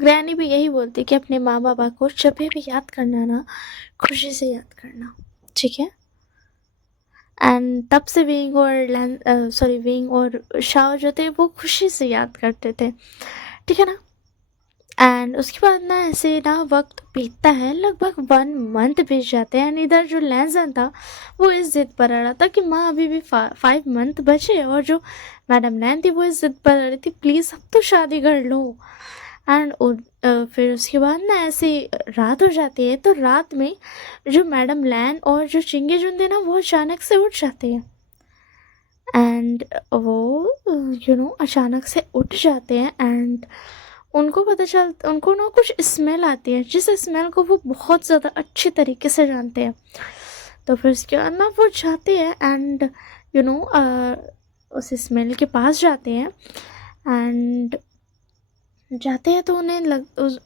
ग्रैनी भी यही बोलती कि अपने माँ बाबा को जब भी याद करना ना, खुशी से याद करना, ठीक है। एंड तब से विंग और विंग और शाओ जो थे वो खुशी से याद करते थे, ठीक है ना। एंड उसके बाद ना ऐसे ना वक्त बीतता है, लगभग 1 मंथ बीत जाते हैं। एंड इधर जो लैंसन था वो इस जिद पर अड़ा था कि माँ अभी भी 5 मंथ बचे, और जो मैडम नैन थी वो इस जिद पर अड़ी थी प्लीज़ अब तो शादी कर लो। एंड फिर उसके बाद ना ऐसी रात हो जाती है, तो रात में जो मैडम लैन और जो चिंगे जुंदे ना वो अचानक से उठ जाते हैं। एंड वो अचानक से उठ जाते हैं। एंड उनको ना कुछ स्मेल आती है, जिस स्मेल को वो बहुत ज़्यादा अच्छे तरीके से जानते हैं। तो फिर उसके बाद ना वो जाते हैं एंड यू नो उस स्मेल के पास जाते हैं। एंड जाते हैं तो उन्हें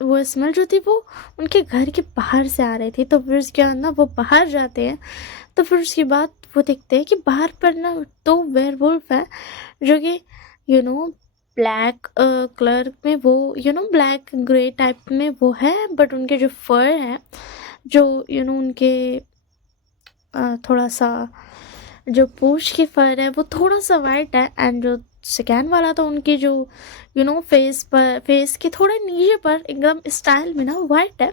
वो स्मेल जो थी वो उनके घर के बाहर से आ रही थी। तो फिर उसके बाद ना वो बाहर जाते हैं, तो फिर उसके बाद वो देखते हैं कि बाहर पर ना 2 वेयरवुल्फ है, जो कि ब्लैक कलर में, वो ब्लैक ग्रे टाइप में वो है, बट उनके जो फर है, जो उनके थोड़ा सा जो पूंछ की फर है वो थोड़ा सा वाइट है। एंड जो सेकेंड वाला तो उनकी जो फेस के थोड़े नीचे पर एकदम स्टाइल में ना वाइट है।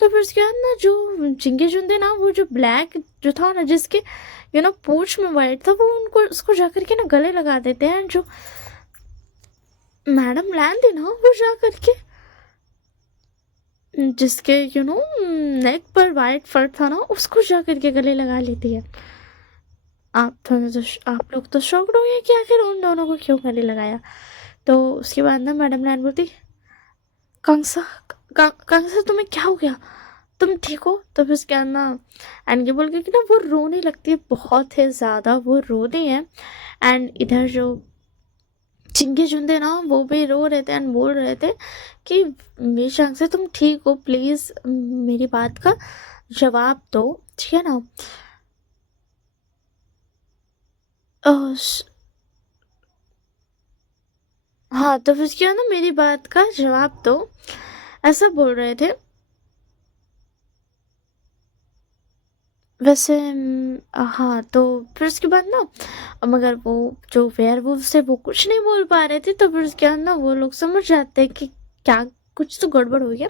तो फिर उसके बाद ना जो चिंगे जुंदे ना वो जो ब्लैक जो था ना जिसके पूंछ में वाइट था, वो उनको उसको जाकर के ना गले लगा देते हैं। जो मैडम लैन थी ना वो जा करके जिसके नेक पर वाइट फर था ना उसको जा करके गले लगा लेती है। आप लोग तो शॉक्ड हो गए कि आखिर उन दोनों को क्यों गले लगाया। तो उसके बाद ना मैडम लैन बोलती कांसा कांसा तुम्हें क्या हो गया, तुम ठीक हो। तो फिर उसके बाद ना एंड बोल के कि ना वो रोने लगती है, बहुत है ज़्यादा वो रोती है। एंड इधर जो चिंगे जुंदे ना वो भी रो रहे थे एंड बोल रहे थे कि बेशक से तुम ठीक हो, प्लीज़ मेरी बात का जवाब दो, ठीक है ना। हाँ, तो फिर क्या ना मेरी बात का जवाब दो, ऐसा बोल रहे थे। वैसे हाँ, तो फिर उसके बाद ना मगर वो जो वेयरवुल्फ थे वो कुछ नहीं बोल पा रहे थे। तो फिर उसके बाद ना वो लोग समझ जाते हैं कि क्या कुछ तो गड़बड़ हो गया।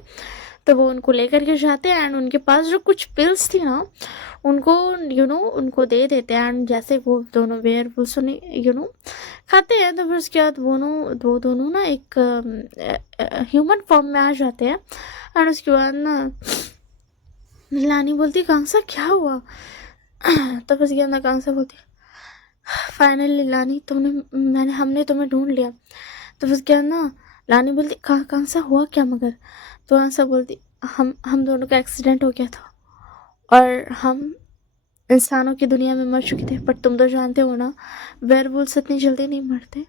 तो वो उनको लेकर के जाते हैं एंड उनके पास जो कुछ पिल्स थी ना उनको उनको दे देते हैं। एंड जैसे वो दोनों वेयरवुल्फ खाते हैं, तो फिर उसके बाद वो दोनों ना एक ह्यूमन फॉर्म में आ जाते हैं। एंड उसके बाद ना लानी बोलती कांसा क्या हुआ। तो फिर उसके अंदर कांसा बोलती फाइनली लानी हमने तुम्हें ढूंढ लिया। तो फिर उसके बाद ना लानी बोलती कांसा हुआ क्या मगर। तो कांसा बोलती हम दोनों का एक्सीडेंट हो गया था और हम इंसानों की दुनिया में मर चुके थे। पर तुम तो जानते हो ना वेयरवुल्व्स इतनी जल्दी नहीं मरते,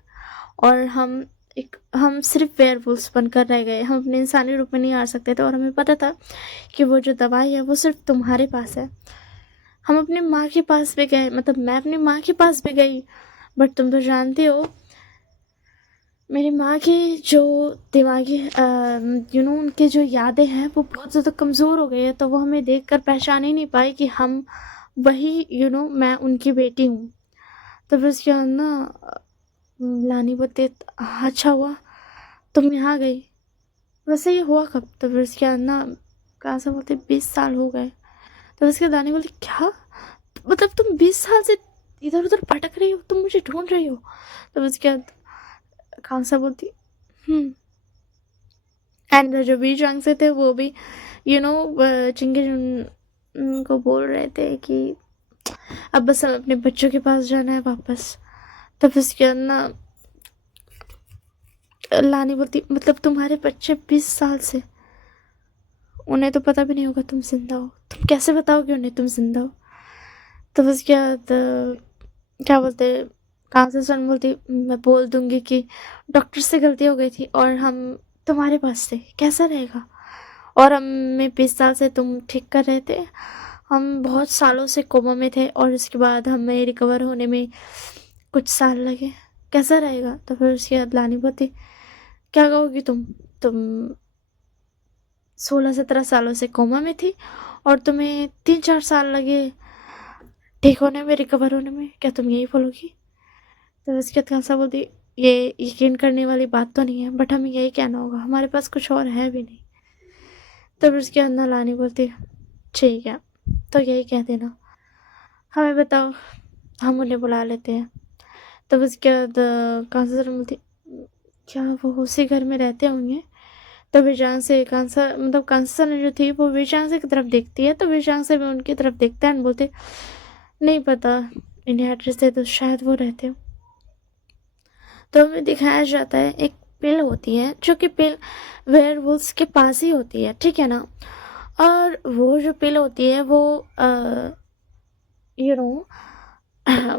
और हम सिर्फ वेयरवुल्व्स बनकर रह गए, हम अपने इंसानी रूप में नहीं आ सकते थे। और हमें पता था कि वो जो दवाई है वो सिर्फ तुम्हारे पास है। हम अपनी माँ के पास भी गए, मतलब मैं अपनी माँ के पास भी गई, बट तुम तो जानते हो मेरी माँ की जो दिमागी उनकी जो यादें हैं वो बहुत ज़्यादा कमज़ोर हो गई है। तो वो हमें देख कर पहचान ही नहीं पाई कि हम वही मैं उनकी बेटी हूँ। तो फिर उसके बाद ना लानी बोलती अच्छा हुआ तुम यहाँ गई। वैसे ये हुआ कब। तो फिर उसके बाद ना कहाँ से बोलते 20 साल हो गए। तो उसके बाद लानी बोलती क्या, मतलब तुम 20 साल से इधर उधर भटक रही हो, तुम मुझे ढूंढ रही हो। तो उसके बाद कहाँ से बोलती एंड जो बीच रंग से थे वो भी चिंगे को बोल रहे थे कि अब बस हम अपने बच्चों के पास जाना है वापस। तो फिर उसके बाद ना लानी बोलती मतलब तुम्हारे बच्चे 20 साल से, उन्हें तो पता भी नहीं होगा तुम जिंदा हो, तुम कैसे बताओगे उन्हें तुम जिंदा हो। तो फिर उसके बाद क्या बोलते कहाँ से सन बोलती मैं बोल दूंगी कि डॉक्टर से गलती हो गई थी और हम तुम्हारे पास थे, कैसा रहेगा। और हमें 20 साल से तुम ठीक कर रहे थे, हम बहुत सालों से कोमा में थे और उसके बाद हमें रिकवर होने में कुछ साल लगे, कैसा रहेगा। तो फिर उसके बाद लानी बोलती क्या कहोगी तुम 16-17 सालों से कोमा में थी और तुम्हें 3-4 साल लगे ठीक होने में, रिकवर होने में, क्या तुम यही बोलोगी? तो उसके बाद कंसा बोलती, ये यकीन करने वाली बात तो नहीं है, बट हमें यही कहना होगा, हमारे पास कुछ और है भी नहीं। तो फिर उसके अंदर लानी बोलती, ठीक है, तो यही कह देना, हमें बताओ, हम उन्हें बुला लेते हैं। तब उसके बाद कांसा बोलती, क्या वो उसी घर में रहते होंगे? तो विजान से कांसा, मतलब कांसा ने जो थी वो विजान से की तरफ देखती है, तो विजान से भी उनकी तरफ देखता है और बोलते, नहीं पता, इन्हें एड्रेस दे तो शायद वो रहते हो। तो हमें दिखाया जाता है एक पिल होती है जो कि पिल वेयरवुल्व्स के पास ही होती है, ठीक है ना। और वो जो पिल होती है वो यू नो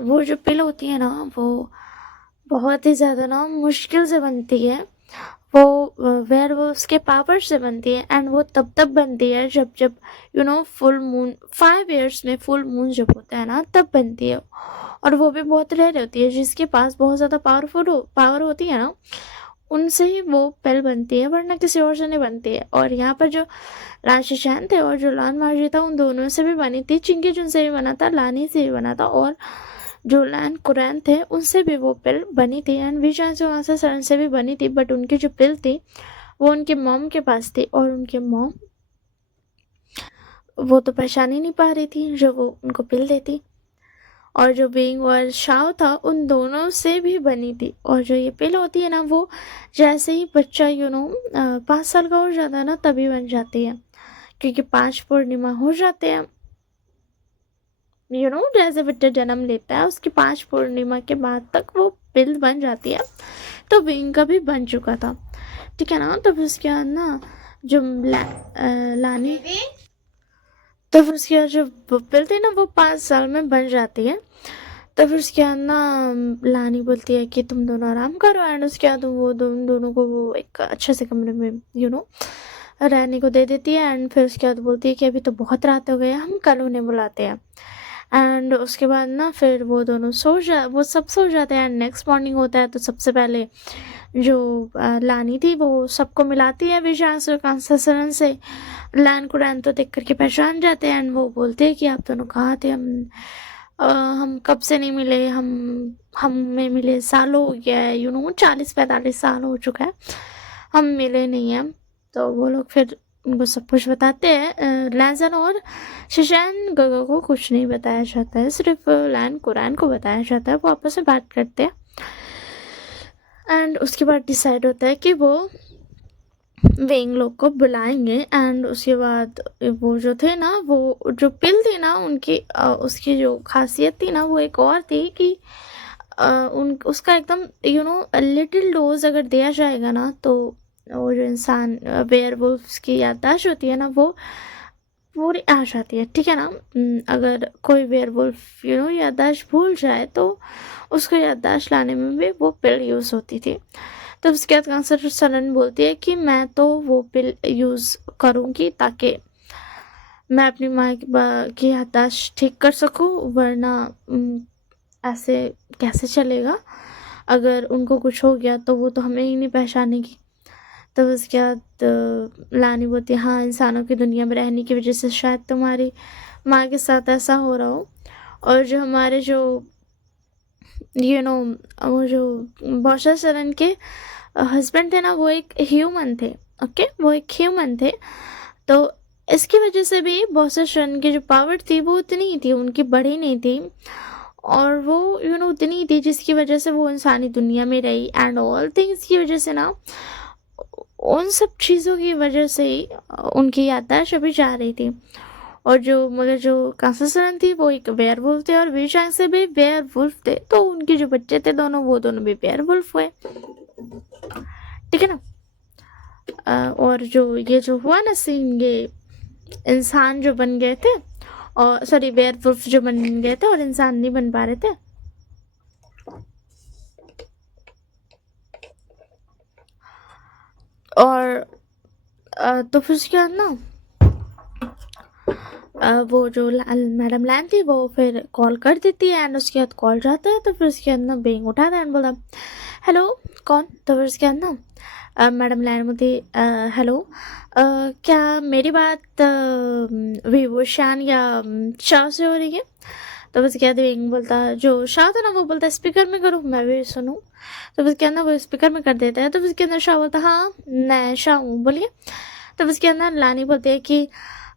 वो जो पिल होती है ना वो बहुत ही ज़्यादा ना मुश्किल से बनती है। वो वेयरवुल्व्स के पावर से बनती है, एंड वो तब बनती है जब जब फुल मून, 5 इयर्स में फुल मून जब होता है ना तब बनती है। और वो भी बहुत रेयर होती है, जिसके पास बहुत ज़्यादा पावर होती है ना उनसे ही वो पेल बनती है, वरना किसी और से नहीं बनती है। और यहाँ पर जो राशिशान थे और जो लान मार्जी था उन दोनों से भी बनी थी, चिंकी जुन से भी बना था, लानी से भी बना था, और जो लैन कुरैन थे उनसे भी वो पिल बनी थी, एंड विजान जो आंसर सरन से भी बनी थी। बट उनकी जो पिल थी वो उनके मॉम के पास थी, और उनके मॉम वो तो पहचान ही नहीं पा रही थी जो वो उनको पिल देती। और जो बिंग और शाओ था उन दोनों से भी बनी थी। और जो ये पिल होती है ना वो जैसे ही बच्चा 5 साल का हो जाता है ना तभी बन जाती है, क्योंकि 5 पूर्णिमा हो जाते हैं। जैसे बच्चा जन्म लेता है उसकी 5 पूर्णिमा के बाद तक वो पिल बन जाती है। तो विंग का भी बन चुका था, ठीक है ना। तो फिर उसके बाद ना जो लानी, तो फिर उसके बाद जो पिल थी ना वो 5 साल में बन जाती है। तो फिर उसके बाद ना लानी बोलती है कि तुम दोनों आराम करो, एंड उसके बाद वो दोनों को वो एक अच्छे से कमरे में रहने को दे देती है। एंड फिर उसके बाद बोलती है कि अभी तो बहुत रात हो गई है, हम कल उन्हें बुलाते हैं। एंड उसके बाद ना फिर वो दोनों वो सब सो जाते हैं, एंड नेक्स्ट मॉर्निंग होता है। तो सबसे पहले जो लानी थी वो सबको मिलाती है विशांस और कांसासरन से। लैन को रैन तो देख करके पहचान जाते हैं, एंड वो बोलते हैं कि आप दोनों कहाँ थे, हम कब से नहीं मिले, हमें मिले सालों हो गया है, 40-45 साल हो चुका है, हम मिले नहीं हैं। तो वो लोग फिर उनको सब कुछ बताते हैं। लैंसन और शशान गगा को कुछ नहीं बताया जाता है, सिर्फ लैन कुरैन को बताया जाता है। वो आपस में बात करते हैं, एंड उसके बाद डिसाइड होता है कि वो वेंग लोग को बुलाएंगे। एंड उसके बाद वो जो थे ना, वो जो पिल थी ना उनकी उसकी जो खासियत थी ना वो एक और थी कि उसका एकदम लिटिल डोज अगर दिया जाएगा ना तो वो जो इंसान वेयरवुल्व्स की याददाश्त होती है ना वो पूरी आ जाती है, ठीक है ना। अगर कोई वेयरवुल्फ याददाश्त भूल जाए तो उसको याददाश्त लाने में भी वो पिल यूज़ होती थी। तो उसके बाद कांसर सनन बोलती है कि मैं तो वो पिल यूज़ करूँगी ताकि मैं अपनी माँ की याददाश्त ठीक कर सकूँ, वरना ऐसे कैसे चलेगा, अगर उनको कुछ हो गया तो वो तो हमें ही नहीं पहचानेगी। तब उसके बाद लानी बोलती है, हाँ, इंसानों की दुनिया में रहने की वजह से शायद तुम्हारी माँ के साथ ऐसा हो रहा हो। और जो हमारे जो वो जो बौशा शरण के हस्बैंड थे ना वो एक ह्यूमन थे, ओके, वो एक ह्यूमन थे। तो इसकी वजह से भी बौशा शरण की जो पावर थी वो उतनी ही थी, उनकी बढ़ी नहीं थी। और वो उतनी ही थी जिसकी वजह से वो इंसानी दुनिया में रही। एंड ऑल थिंग्स की वजह से ना उन सब चीज़ों की वजह से ही उनकी याददाश्त अभी जा रही थी। और मगर जो कांसासरन थी वो एक वेयरवुल्फ थे, और वीशांग से भी वेयरवुल्फ थे। तो उनके जो बच्चे थे वो दोनों भी वेयरवुल्फ हुए, ठीक है ना। और ये जो हुआ ना सीन, ये इंसान जो बन गए थे, और सॉरी वेयरवुल्फ जो बन गए थे और इंसान नहीं बन पा रहे थे। और तो फिर उसके बाद ना वो जो मैडम लैन थी वो फिर कॉल कर देती है, एंड उसके बाद कॉल जाता है। तो फिर उसके बाद ना बेंग उठाता है एंड बोला, हेलो, कौन? तो फिर उसके बाद ना मैडम लैन बोलती, हेलो, क्या मेरी बात विवो शान या शाह से हो रही है? तो बस क्या विंग बोलता, जो शाह था ना वो बोलता स्पीकर में करो मैं भी सुनूं। तो बस क्या ना वो स्पीकर में कर देता है। तो उसके अंदर शाह बोलता हाँ मैं शाह हूँ बोलिए। तो उसके अंदर लानी बोलती है कि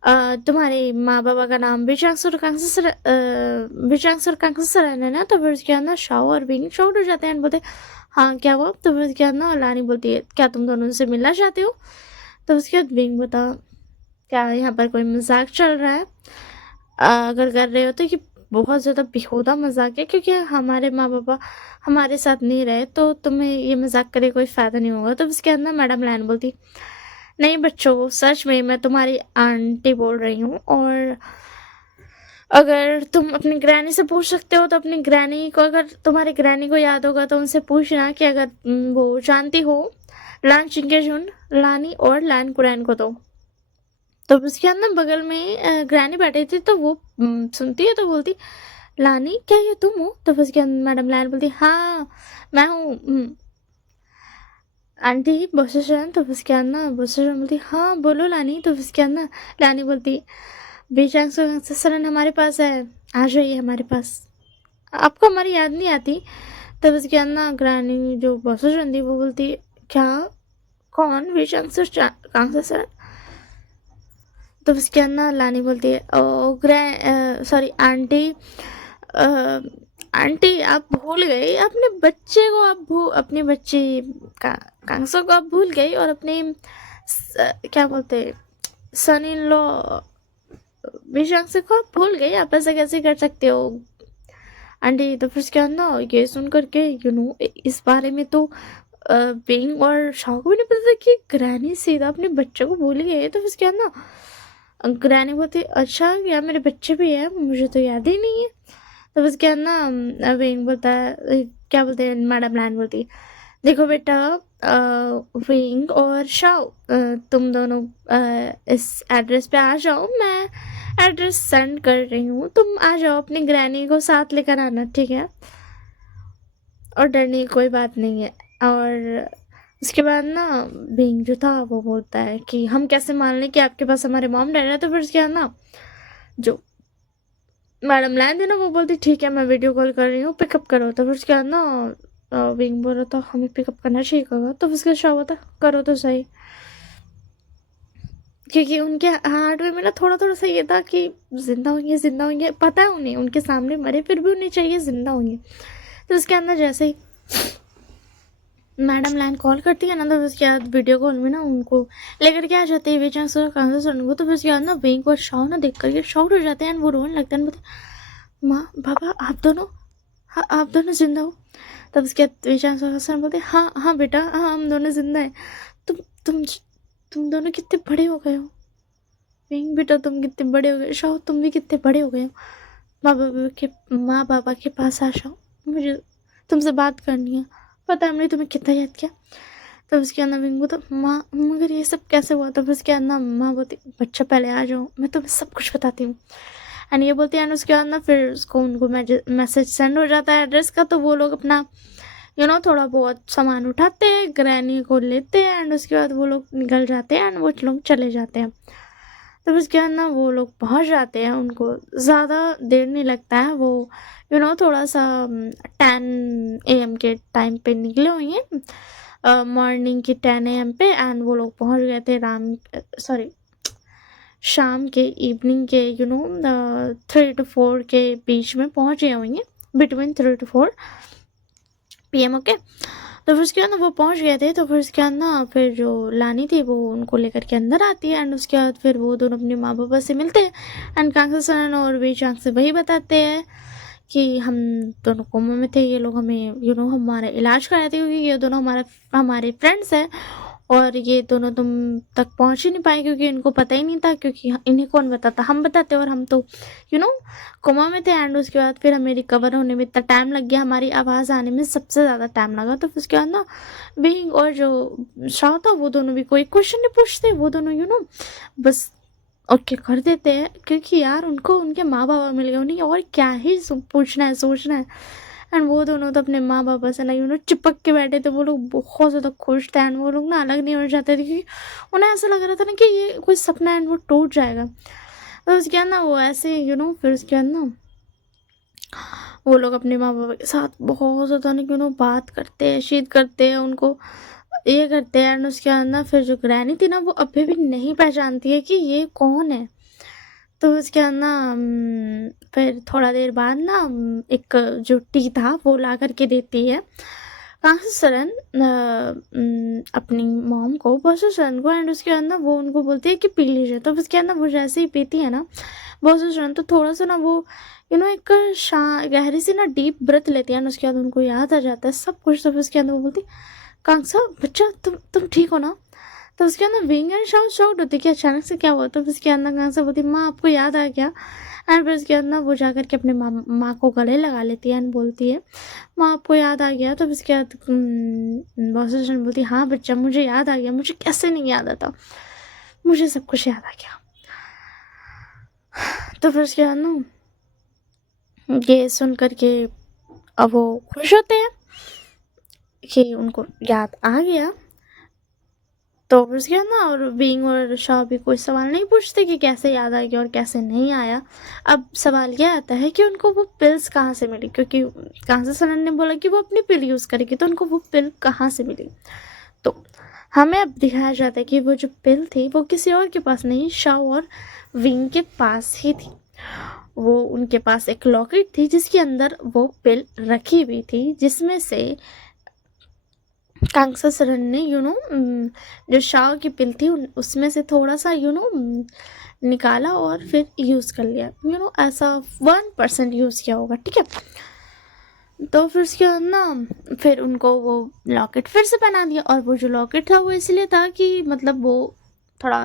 तुम्हारे माँ बाबा का नाम विचांसुर कांसर है ना। तो फिर उसके अंदर शाह और विंग शॉक्ड हो जाते हैं and बोलते हाँ क्या हुआ। तो फिर उसके अंदर लानी बोलती है क्या तुम दोनों से मिलना चाहते हो। तो उसके बाद विंग बोलता क्या यहाँ पर कोई मजाक चल रहा है, अगर कर रहे हो तो ये बहुत ज़्यादा बेहुदा मजाक है, क्योंकि हमारे माँ बाबा हमारे साथ नहीं रहे तो तुम्हें ये मजाक करे कोई फ़ायदा नहीं होगा। तो उसके अंदर मैडम लैन बोलती नहीं बच्चों सच में मैं तुम्हारी आंटी बोल रही हूँ, और अगर तुम अपनी ग्रैनी से पूछ सकते हो तो अपनी ग्रैनी को, अगर तुम्हारी ग्रैनी को याद होगा तो उनसे पूछना कि अगर वो जानती हो लान चिंकेजुन लानी और लैन कुरैन को। तो उसके अंदर बगल में ग्रैनी बैठी थी तो वो सुनती है तो बोलती लानी क्या ये तुम हो। तो उसके अंदर मैडम लैन बोलती हाँ मैं हूँ आंटी बोसेशन। तो उसके अंदर बोसेशन बोलती हाँ बोलो लानी। तो उसके अंदर लानी बोलती बेचांग सरन हमारे पास है, आ जाइए हमारे पास, आपको हमारी याद नहीं आती। तब उसके अंदर ग्रैनी जो बोसेशन थी वो बोलती क्या कौन बेचांग सरन। तो उसके अंदर लानी बोलती है ओ सॉरी आंटी, आंटी आप भूल गई अपने बच्चे को, आप अपने बच्चे कांसो को आप भूल गई, और अपने क्या बोलते सन इन लॉ विशांक से को आप भूल गई, आप ऐसा कैसे कर सकते हो आंटी। तो फिर उसके अंदर ये सुन करके इस बारे में तो बिंग और शाह को भी नहीं पता था कि ग्रैनी सीधा अपने बच्चे को भूल गई। तो फिर उसके अंदर ग्रैनी बोलती अच्छा यार मेरे बच्चे भी है मुझे तो याद ही नहीं है। तो उसके अंदर विंग बोलता है क्या बोलते हैं मैडम लैन बोलती देखो बेटा विंग और शाओ तुम दोनों इस एड्रेस पे आ जाओ, मैं एड्रेस सेंड कर रही हूँ, तुम आ जाओ अपनी ग्रैनी को साथ लेकर आना ठीक है, और डरने की कोई बात नहीं है। और उसके बाद ना विंग जो था वो बोलता है कि हम कैसे मान लें कि आपके पास हमारे मॉम डैड है। तो फिर उसके बाद ना जो मैडम लैन थी ना वो बोलती ठीक है मैं वीडियो कॉल कर रही हूँ पिकअप करो। तो फिर उसके बाद ना विंग बोल रहा था हमें पिकअप करना चाहिए होगा। तो उसका शो होता करो तो सही, क्योंकि उनके हार्ट में ना थोड़ा थोड़ा सा ये था कि जिंदा होंगे पता है उन्हें, उनके सामने मरे फिर भी उन्हें चाहिए जिंदा होंगे। तो उसके अंदर जैसे ही मैडम लैन कॉल करती है ना तो उसके बाद वीडियो कॉल में ना उनको लेकर के आ जाते हैं बेचारा सर कहाँ से को। तो फिर उसके बाद ना विंग और शाह ना देख करके शॉक्ड हो जाते हैं, वो रोने लगते हैं, बोलते माँ पापा आप दोनों, हाँ आप दोनों जिंदा हो। तब उसके बाद बेचारा सर बोलते हाँ हाँ बेटा हाँ हम दोनों जिंदा हैं। तुम तुम तुम दोनों कितने बड़े हो गए हो, विंग बेटा तुम कितने बड़े हो गए, शाह तुम भी कितने बड़े हो गए हो, माँ बाबा के पास आ जाओ मुझे तुमसे बात करनी है, पता है हमने तुम्हें कितना याद किया। तब उसके अंदर विंग बोलता माँ मगर ये सब कैसे हुआ। तब उसके अंदर माँ बोलती बच्चा पहले आ जाओ मैं तुम्हें सब कुछ बताती हूँ। एंड ये बोलती है एंड उसके बाद ना फिर उसको उनको मैसेज सेंड हो जाता है एड्रेस का। तो वो लोग अपना थोड़ा बहुत सामान उठाते हैं, ग्रैनी को लेते हैं एंड उसके बाद वो लोग निकल जाते हैं एंड वो लोग चले जाते हैं। तो उसके बाद ना वो लोग पहुंच जाते हैं, उनको ज़्यादा देर नहीं लगता है, वो थोड़ा सा 10 AM के टाइम पे निकले हुए हैं, मॉर्निंग की 10 AM पे, एंड वो लोग पहुंच गए थे शाम के इवनिंग के 3 to 4 के बीच में पहुंच गए होंगे, बिटवीन 3 to 4 PM ओके। तो फिर उसके बाद ना वो पहुंच गए थे। तो फिर उसके बाद ना फिर जो लानी थी वो उनको लेकर के अंदर आती है एंड उसके बाद फिर वो दोनों अपने माँ बाबा से मिलते हैं एंड कांसा सन और वे चांग से वही बताते हैं कि हम दोनों कोमा में थे, ये लोग हमें हमारा इलाज कराए थे, क्योंकि ये दोनों हमारे फ्रेंड्स हैं और ये दोनों तुम तक पहुंच ही नहीं पाए क्योंकि इनको पता ही नहीं था, क्योंकि इन्हें कौन बताता, हम बताते और हम तो कोमा में थे। एंड उसके बाद फिर हमें रिकवर होने में इतना टाइम लग गया, हमारी आवाज़ आने में सबसे ज़्यादा टाइम लगा। तो फिर उसके बाद ना बीइंग और जो शाह था वो दोनों भी कोई क्वेश्चन नहीं पूछते, वो दोनों बस ओके कर देते हैं, क्योंकि यार उनको उनके माँ बाबा मिल गए, उन्हें और क्या ही पूछना है सोचना है। एंड वो दोनों तो अपने माँ बाबा से ना चिपक के बैठे थे, वो लोग बहुत ज़्यादा खुश थे एंड वो लोग ना अलग नहीं हो जाते थे, क्योंकि उन्हें ऐसा लग रहा था ना कि ये कोई सपना एंड वो टूट जाएगा। तो उसके बाद ना वो ऐसे फिर उसके बाद ना वो लोग अपने माँ बाप के साथ बहुत ज़्यादा ना बात करते हैं, शीत करते हैं, उनको ये करते हैं। एंड उसके बाद ना फिर जो ग्रैनी थी ना वो अभी भी नहीं पहचानती है कि ये कौन है। तो उसके बाद ना फिर थोड़ा देर बाद ना एक जो टी था वो ला करके देती है कांसुसरन अपनी मॉम को, बॉसुसरन को। एंड उसके बाद ना वो उनको बोलती है कि पी लीजिए। तो उसके बाद ना वो जैसे ही पीती है ना बॉसुसरन, तो थोड़ा सा ना वो एक गहरी सी ना डीप ब्रेथ लेती है। उसके बाद उनको याद आ जाता है सब कुछ। तो उसके अंदर वो बोलती, कांसा बच्चा तुम ठीक हो ना? तो उसके अंदर विंग एंड शाउट शॉक्ड होती कि अचानक से क्या हुआ। तो उसके अंदर कांसा बोलती, माँ आपको याद आ गया? एंड फिर उसके अंदर वो जा करके अपने माँ को गले लगा लेती है एंड बोलती है, माँ आपको याद आ गया? तो उसके बाद बॉसुसरन बोलती, हाँ बच्चा मुझे याद आ गया, मुझे कैसे नहीं याद आता, मुझे सब कुछ याद आ गया। तो फिर उसके बाद ना ये सुन करके अब वो खुश होते हैं कि उनको याद आ गया। तो फिर उसके बाद ना और बीइंग और शाह भी कोई सवाल नहीं पूछते कि कैसे याद आ गया और कैसे नहीं आया। अब सवाल ये आता है कि उनको वो पिल्स कहाँ से मिली, क्योंकि कांसुसरन ने बोला कि वो अपनी पिल यूज़ करेगी, तो उनको वो पिल कहाँ से मिली। तो हमें अब दिखाया जाता है कि वो जो पिल थी वो किसी और के पास नहीं, शाह और विंग के पास ही थी। वो उनके पास एक लॉकेट थी जिसके अंदर वो पिल रखी हुई थी, जिसमें से कांसुसरन ने जो शाह की पिल थी उसमें से थोड़ा सा निकाला और फिर यूज़ कर लिया। ऐसा 1% यूज़ किया होगा, ठीक है। तो फिर उसके बाद ना फिर उनको वो लॉकेट फिर से पहना दिया। और वो जो लॉकेट था वो इसलिए था कि मतलब वो थोड़ा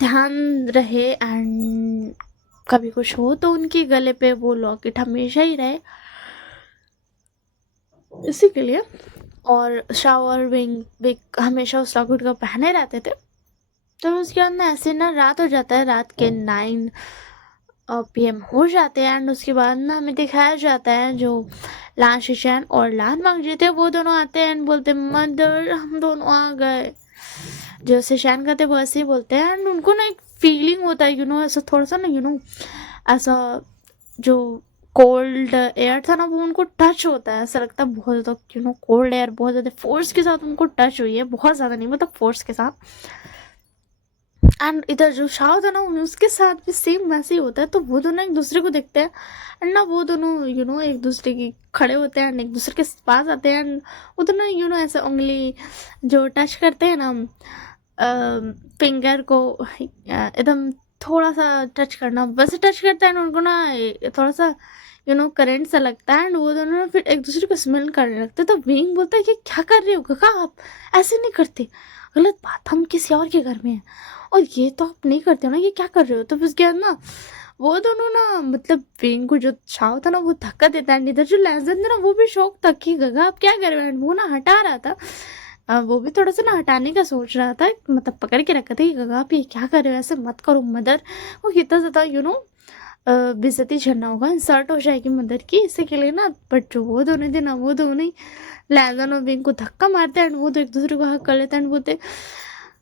ध्यान रहे एंड कभी कुछ हो तो उनके गले पे वो लॉकेट हमेशा ही रहे, इसी के लिए। और शाह और विंग हमेशा उस लॉकेट को पहने रहते थे। तो उसके बाद ना ऐसे ना रात हो जाता है, रात के 9 PM हो जाते हैं। एंड उसके बाद ना हमें दिखाया जाता है जो लान शिशैन और लान वांगजी थे वो दोनों आते हैं एंड बोलते, मदर हम दोनों आ गए। जो शिशैन कहते वो ऐसे ही बोलते हैं एंड उनको ना एक फीलिंग होता है ऐसा थोड़ा सा ना ऐसा जो कोल्ड एयर था ना वो उनको टच होता है। ऐसा लगता है बहुत ज़्यादा कोल्ड एयर बहुत ज़्यादा फोर्स के साथ उनको टच हुई है, बहुत ज़्यादा नहीं मतलब फोर्स के साथ। एंड इधर जो शाह था ना उसके साथ भी सेम वैसे ही होता है। तो वो दोनों एक दूसरे को देखते हैं एंड ना वो दोनों एक दूसरे की खड़े होते हैं एंड एक दूसरे के पास आते हैं एंड वो दोनों ऐसे उंगली जो टच करते हैं ना फिंगर को एकदम थोड़ा सा टच करना, वैसे टच करते हैं उनको ना थोड़ा सा करंट सा लगता है एंड वो दोनों ना फिर एक दूसरे को स्मेल करने लगते हैं। तो विंग बोलता है कि क्या कर रहे हो काका, आप ऐसे नहीं करते, गलत बात, हम किसी और के घर में हैं और ये तो आप नहीं करते हो ना, ये क्या कर रहे हो। तो उसके बाद ना वो दोनों ना मतलब विंग को जो छाव था ना वो धक्का देता है। इधर जो लहजन था ना वो भी शौक था कि गगा आप क्या कर रहे हो, वो ना हटा रहा था। वो भी थोड़ा सा ना हटाने का सोच रहा था, मतलब पकड़ के रखा था कि गगा आप ये क्या कर रहे हो, ऐसे मत करो मदर। वो कितना ज़्यादा बेइज्जती झरना होगा, इंसल्ट हो जाएगी मदर की, इसी के लिए ना। बट जो वो दोनों थे ना वो दोनों ही लैजन और विंग को धक्का मारते हैं वो तो एक दूसरे को हक कर लेते हैं बोलते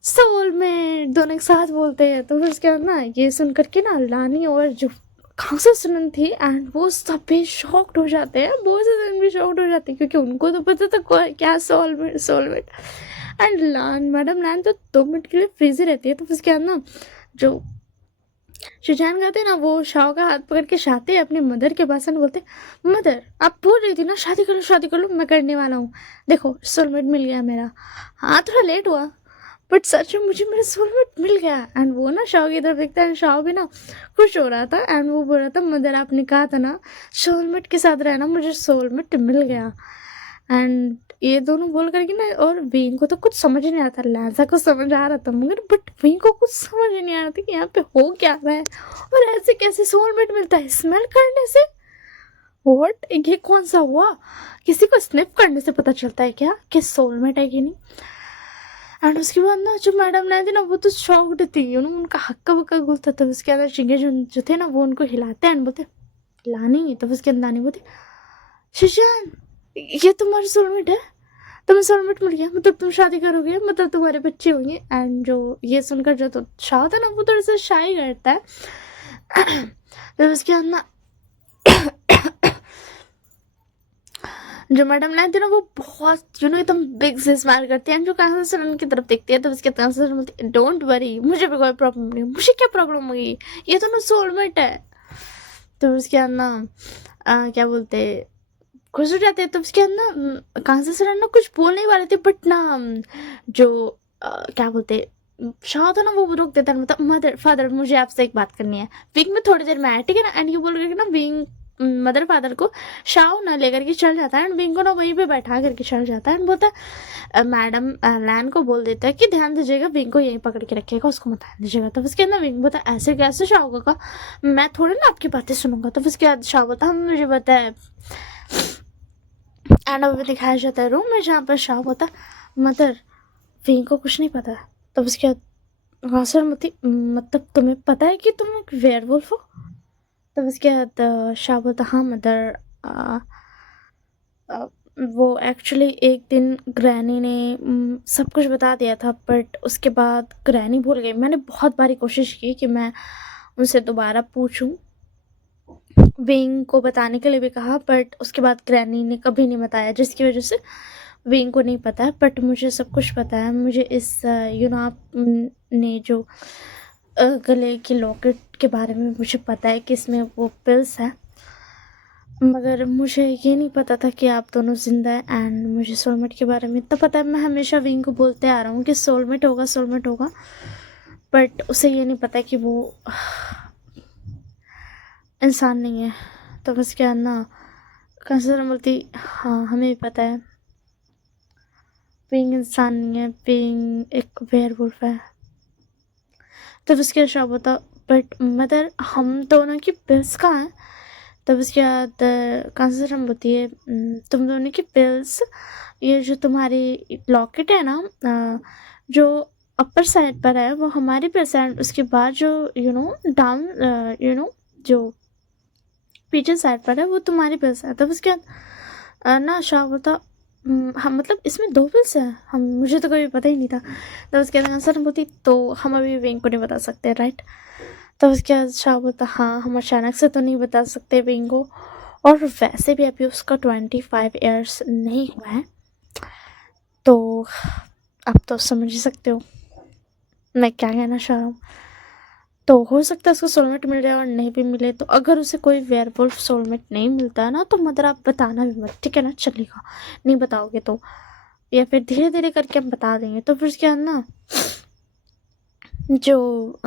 सोलमेट, दोनों एक साथ बोलते हैं। तो फिर उसके बाद ना ये सुन करके ना लानी और जो कांसुसरन थी एंड वो सब भी शॉक्ड हो जाते हैं, बहुत ज़्यादा भी शॉक्ड हो जाते हैं क्योंकि उनको तो पता था क्या सोलमेट। एंड मैडम लान तो 2 मिनट के लिए फ्रीज ही रहती है। तो उसके बाद ना जो शुजान कहते हैं ना वो शाह का हाथ पकड़ के शाते अपनी मदर के पास एंड बोलते, मदर आप बोल रही थी ना शादी कर लो, मैं करने वाला हूँ, देखो सोलमेट मिल गया मेरा। हाँ थोड़ा लेट हुआ बट सच में मुझे मेरा सोलमेट मिल गया। एंड वो ना शाह की तरफ देखता है एंड शाह भी ना खुश हो रहा था एंड वो बोल रहा था, मदर आपने कहा था ना सोलमेट के साथ रहना, मुझे सोलमेट मिल गया। एंड ये दोनों बोल करके ना, और विंग को तो कुछ समझ नहीं आता, लैजा को समझ आ रहा था मगर बट विंग को कुछ समझ नहीं आ रहा था कि यहाँ पे हो क्या रहा है और ऐसे कैसे सोलमेट मिलता है स्मेल करने से। व्हाट, ये कौन सा हुआ, किसी को स्निप करने से पता चलता है क्या कि सोलमेट है कि नहीं। एंड उसके बाद ना जो मैडम लाए थे ना वो तो शॉक्ड थी, उनका हक्का बक्का गुलता था। उसके अंदर चिंगे जो थे ना वो उनको हिलाते हैं बोलते लानी, तो उसके अंदर बोलते शिशान ये तुम्हारी सोलमेट है, तुम्हें सोलमेट मिल गया, मतलब तुम शादी करोगे, मतलब तुम्हारे बच्चे होंगे। एंड जो ये सुनकर जो तो शाह था ना वो थोड़ा सा शाई करता है। तो उसके बाद ना जो मैडम लाइन थी ना वो बहुत एकदम बिग से स्माइल करती है, एंड जो कांसर की तरफ देखती है तो उसके कांसर बोलती है डोंट वरी, मुझे भी कोई प्रॉब्लम नहीं, मुझे क्या प्रॉब्लम होगी, ये तो ना सोलमेट है। तो उसके बाद ना क्या बोलते, खुश हो जाते हैं। तो उसके बाद ना कांसर ना कुछ बोल नहीं पा रहे थे, बट ना जो क्या बोलते शाह था ना वो रोक देता है, मतलब मदर फादर मुझे आपसे एक बात करनी है, विंग में थोड़ी देर में आया, ठीक है ना। एंड यू बोल करके ना विंग मदर फादर को शाह ना लेकर के चल जाता है, एंड विंग को ना वहीं पे बैठा करके चल जाता है, एंड बोलता है मैडम लैन को बोल देता है कि ध्यान दीजिएगा, विंग को यहीं पकड़ के रखिएगा, उसको मत ध्यान दीजिएगा। तो उसके अंदर विंग बोलता है ऐसे कैसे शाह को कहा, मैं थोड़ी ना आपकी बातें सुनूंगा। तो उसके बाद शाह बोलता हम मुझे पता है, एंड अभी दिखाया जाता है रूम में जहाँ पर शाह होता मदर विंग को कुछ नहीं पता है। तो उसके बाद कांसर मतलब तुम्हें पता है कि तुम एक वेयरवुल्फ हो। तब उसके बाद शाह बोलता हाँ मदर, वो एक्चुअली एक दिन ग्रैनी ने सब कुछ बता दिया था, बट उसके बाद ग्रैनी भूल गई। मैंने बहुत बारी कोशिश की कि मैं उनसे दोबारा पूछूं, विंग को बताने के लिए भी कहा, बट उसके बाद ग्रैनी ने कभी नहीं बताया, जिसकी वजह से विंग को नहीं पता है। बट मुझे सब कुछ पता है, मुझे इस आप ने जो गले की लॉकेट के बारे में मुझे पता है कि इसमें वो पिल्स है, मगर मुझे ये नहीं पता था कि आप दोनों जिंदा हैं। एंड मुझे सोलमेट के बारे में इतना पता है, मैं हमेशा विंग को बोलते आ रहा हूँ कि सोलमेट होगा सोलमेट होगा, बट उसे ये नहीं पता कि वो इंसान नहीं है। तो बस क्या ना कंसिडर बोलती हाँ हमें भी पता है, विंग इंसान नहीं है, विंग एक वेयरवुल्फ है। तब उसके शॉप होता बट मदर हम दोनों की पिल्स कहाँ हैं। तब उसके बाद कंसिडर होती है तुम दोनों की पिल्स, ये जो तुम्हारी लॉकेट है ना जो अपर साइड पर है वो हमारी पिल्स है, उसके बाद जो डाउन जो पीछे साइड पर है वो तुम्हारी पिल्स है। तब उसके बाद ना शाह बोलता हम मतलब इसमें 2 पिल्स हैं, हम मुझे तो कभी पता ही नहीं था। तो उसके बाद आंसर बोलती तो हम अभी विंग को नहीं बता सकते राइट। तो उसके बाद शाह बोलता हाँ हम अचानक से तो नहीं बता सकते विंग को, और वैसे भी अभी उसका 25 ईयर्स नहीं हुआ है, तो आप तो समझ ही सकते हो मैं क्या कहना चाह रहा हूँ। तो हो सकता है उसको सोलमेट मिल जाए और नहीं भी मिले, तो अगर उसे कोई वेयरवुल्फ सोलमेट नहीं मिलता है ना तो मदर आप बताना भी मत, ठीक है ना, चलेगा। नहीं बताओगे तो, या फिर धीरे धीरे करके हम बता देंगे। तो फिर उसके बाद ना जो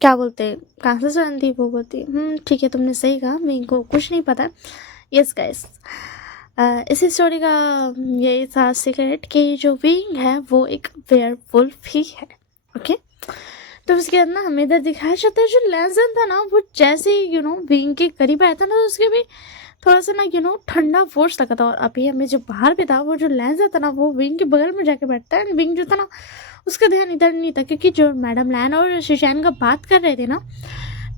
क्या बोलते कांसा चलन थी वो बोलती ठीक है तुमने सही कहा, मेरे को कुछ नहीं पता। यस गाइस, इस स्टोरी का यही था सीक्रेट कि जो विंग है वो एक वेयरवुल्फ ही है। ओके, तो उसके बाद ना हमें इधर दिखाया जाता है जो लैंसन था ना वो जैसे ही विंग के करीब आया था ना तो उसके भी थोड़ा सा ना ठंडा फोर्स लगा था। और अभी हमें जो बाहर पे था वो जो लैंसन था ना वो विंग के बगल में जाके बैठता है, विंग जो था ना उसका ध्यान इधर नहीं था, क्योंकि जो मैडम लैन और शिशान का बात कर रहे थे ना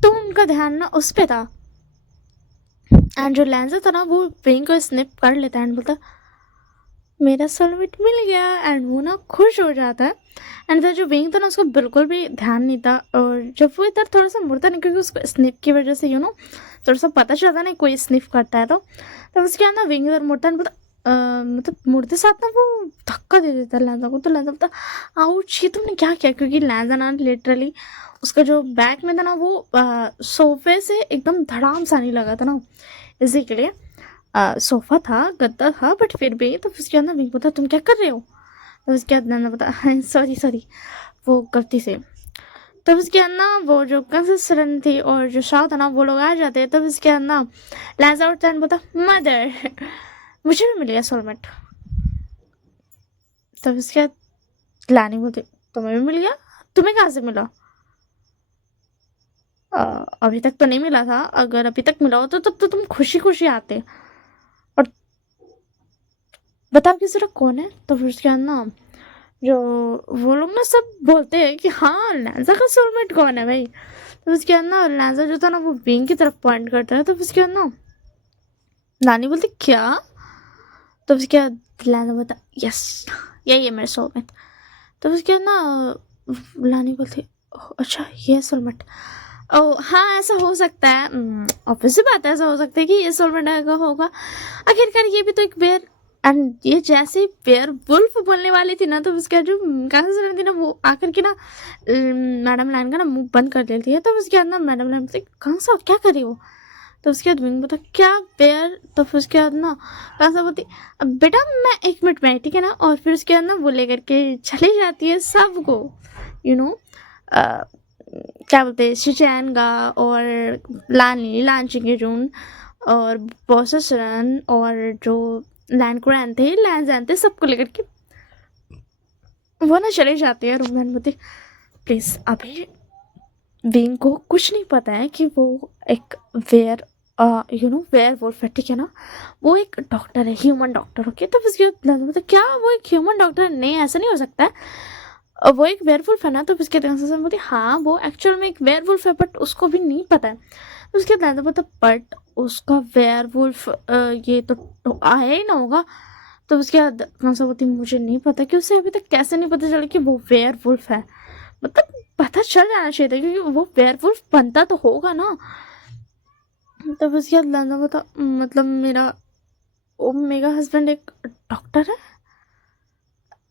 तो उनका ध्यान ना उस पर था। एंड जो लैंसन था ना वो विंग को स्निप कर लेता है एंड बोलता मेरा सोलमेट मिल गया, एंड वो ना खुश हो जाता है। एंड इधर जो विंग था ना उसको बिल्कुल भी ध्यान नहीं था, और जब वो इधर थोड़ा सा मुड़ता नहीं क्योंकि उसको स्निफ की वजह से थोड़ा सा पता चलता नहीं कोई स्निफ करता है, तो उसके बाद ना विंग इधर मुड़ता है, मतलब मुड़ते साथ ना वो धक्का दे देता है लैंजा को। तो लैंजा बोलता आउच ये तुमने क्या किया, क्योंकि लैंजा ना लिटरली उसका जो बैक में था ना वो सोफे से एकदम धड़ाम सा नहीं लगा था ना, इसी के लिए सोफा था गद्दा था, बट फिर भी। तो उसके बाद ना विंग बोलता तुम क्या कर रहे हो। तो उसके बाद नैना बता सॉरी सॉरी वो गलती से। तब उसके बाद ना वो जो कंसिस्टेंट थी और जो शाह था ना वो लोग आ जाते हैं। तब उसके बाद ना लैंजा उठता है बोलता मदर मुझे भी मिल गया सोलमेट। तब उसके बाद लानी बोलती तुम्हें भी मिल गया, तुम्हें कहाँ से मिला। अभी तक तो नहीं मिला था, अगर अभी तक मिला होता तब तो तुम खुशी खुशी आते। और बताओ किसी कौन है। तो फिर उसके बाद ना जो वो लोग ना सब बोलते हैं कि हाँ लैंजा का सोलमेट कौन है भाई। तो उसके बाद ना लैंजा जो था ना वो विंग की तरफ पॉइंट करता है। तो उसके बाद ना नानी बोलती क्या। तो उसके बाद लैंजा बोलता यस यही है मेरा सोलमेट। तो उसके बाद ना नानी बोलती अच्छा ये सोलमेट, ओह! हाँ, ऐसा हो सकता है। ऑब्वियस सी बात है, ऐसा हो सकता है कि ये सोलमेंडा का होगा। आखिरकार ये भी तो एक बेयर, एंड ये जैसे ही बेयरवुल्फ बोलने वाली थी ना, तो उसका जो कांसर थी ना, वो आकर के ना मैडम लाइन का ना मुँह बंद कर देती है। तो उसके बाद ना मैडम लाइन बोलती है, "कंसा क्या कर रही हो?" तो उसके बाद विंग बोलता, "क्या बेयर?" तो फिर उसके बाद ना कंसा बोलती, "अब बेटा मैं 1 मिनट में आई, ठीक है ना?" और फिर उसके बाद ना वो लेकर के चली जाती है सबको, यू नो अ क्या बोलते हैं, शिचैनगा और लान चिंगेजून और बॉससरन और जो लैन जैन थे, सबको लेकर के वो ना चले जाते हैं रूम में। बोलते, प्लीज अभी विंग को कुछ नहीं पता है कि वो एक वेयर वेयर वुल्फ है, ठीक है ना? वो एक डॉक्टर है, ह्यूमन डॉक्टर। ओके, तो उसके मतलब क्या वो एक ह्यूमन डॉक्टर है? नहीं, ऐसा नहीं हो सकता है। वो एक वेयरवुल्फ है ना? तो उसके से बोलती, हाँ वो एक्चुअल में एक वेयरवुल्फ है, बट उसको भी नहीं पता है। तो उसके बाद पता, बट उसका वेयरवुल्फ ये तो आया ही ना होगा। तो उसके बाद कंसा बोलती, मुझे नहीं पता कि उसे अभी तक कैसे नहीं पता चला कि वो वेयरवुल्फ है। मतलब पता चल जाना चाहिए था, क्योंकि वो वेयरवुल्फ बनता तो होगा ना। तब उसके बाद लाना बता, मतलब मेरा हस्बैंड एक डॉक्टर है,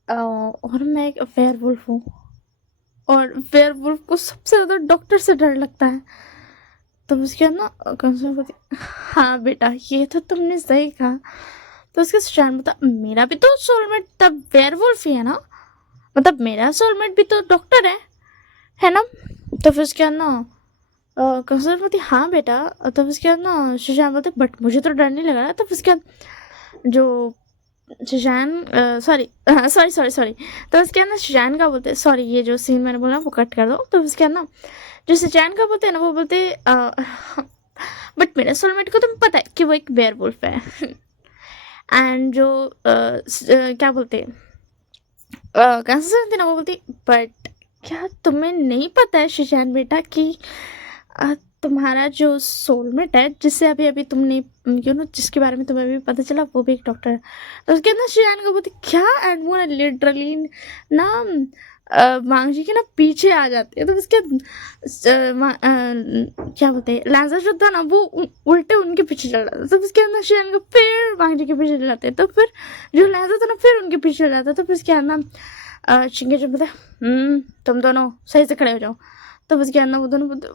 और मैं एक वेयरवुल्फ हूँ, और वेयरवुल्फ को सबसे ज़्यादा डॉक्टर से डर लगता है। तब उसके बाद ना कंसर्न बोलती, हाँ बेटा ये तो तुमने सही कहा। तो उसके स्टैंड बता, मेरा भी तो सोलमेट तब वेयरवुल्फ ही है ना, मतलब मेरा सोलमेट भी तो डॉक्टर है ना? तो फिर उसके बाद ना कंसर्न बोलती, हाँ बेटा। तब उसके बाद ना सुशांत बोलते, बट मुझे तो डर नहीं लग रहा। तब उसके बाद जो Sushan sorry sorry sorry sorry तो उसके अंदर सुशान का बोलते, सॉरी ये जो सीन मैंने बोला वो कट कर दो। तो उसके अंदर जो सुशान का बोलते हैं ना, वो बोलते बट मेरे सोलमेट को तुम्हें पता है कि वो एक बेयर वुल्फ है। एंड जो क्या बोलते कैंसर थी ना, वो बोलती, बट क्या तुम्हें नहीं पता है शिशान बेटा कि तुम्हारा जो सोलमेट है, जिससे अभी अभी तुमने जिसके बारे में तुम्हें अभी पता चला, वो भी एक डॉक्टर है। तो उसके अंदर शियान को बोलती, क्या? एंड वो ना लिटरली ना मांगजी के ना पीछे आ जाते हैं। तो उसके क्या बोलते हैं, लांजा जो था ना, वो उल्टे उनके पीछे चल रहा था। तो उसके अंदर शियान को फिर मांगजी के पीछे चल जाते हैं। तो फिर जो लांजा था ना, फिर उनके पीछे चल जाता है। तो फिर उसके अंदर चिंगे जो बोलते, तुम दोनों सही से खड़े हो जाओ। तो उसके अंदर वो दोनों बोलते,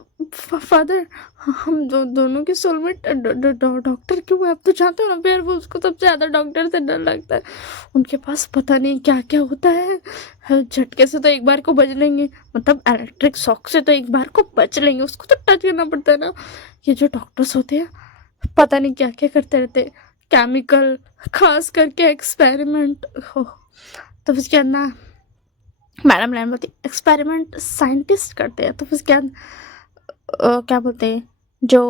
फादर हम दोनों के सोलमेट डॉक्टर क्यों है? आप तो जानते हो ना फिर वो उसको सबसे ज़्यादा डॉक्टर से डर लगता है। उनके पास पता नहीं क्या क्या होता है। झटके से तो एक बार को बच लेंगे, मतलब इलेक्ट्रिक शॉक से तो एक बार को बच लेंगे, उसको तो टच करना पड़ता है ना। ये जो डॉक्टर्स होते हैं पता नहीं क्या क्या करते रहते, केमिकल, खास करके एक्सपेरिमेंट हो। तो उसके अंदर मैडम लैन बोलती, एक्सपेरिमेंट साइंटिस्ट करते हैं। तो उसके बाद क्या बोलते हैं जो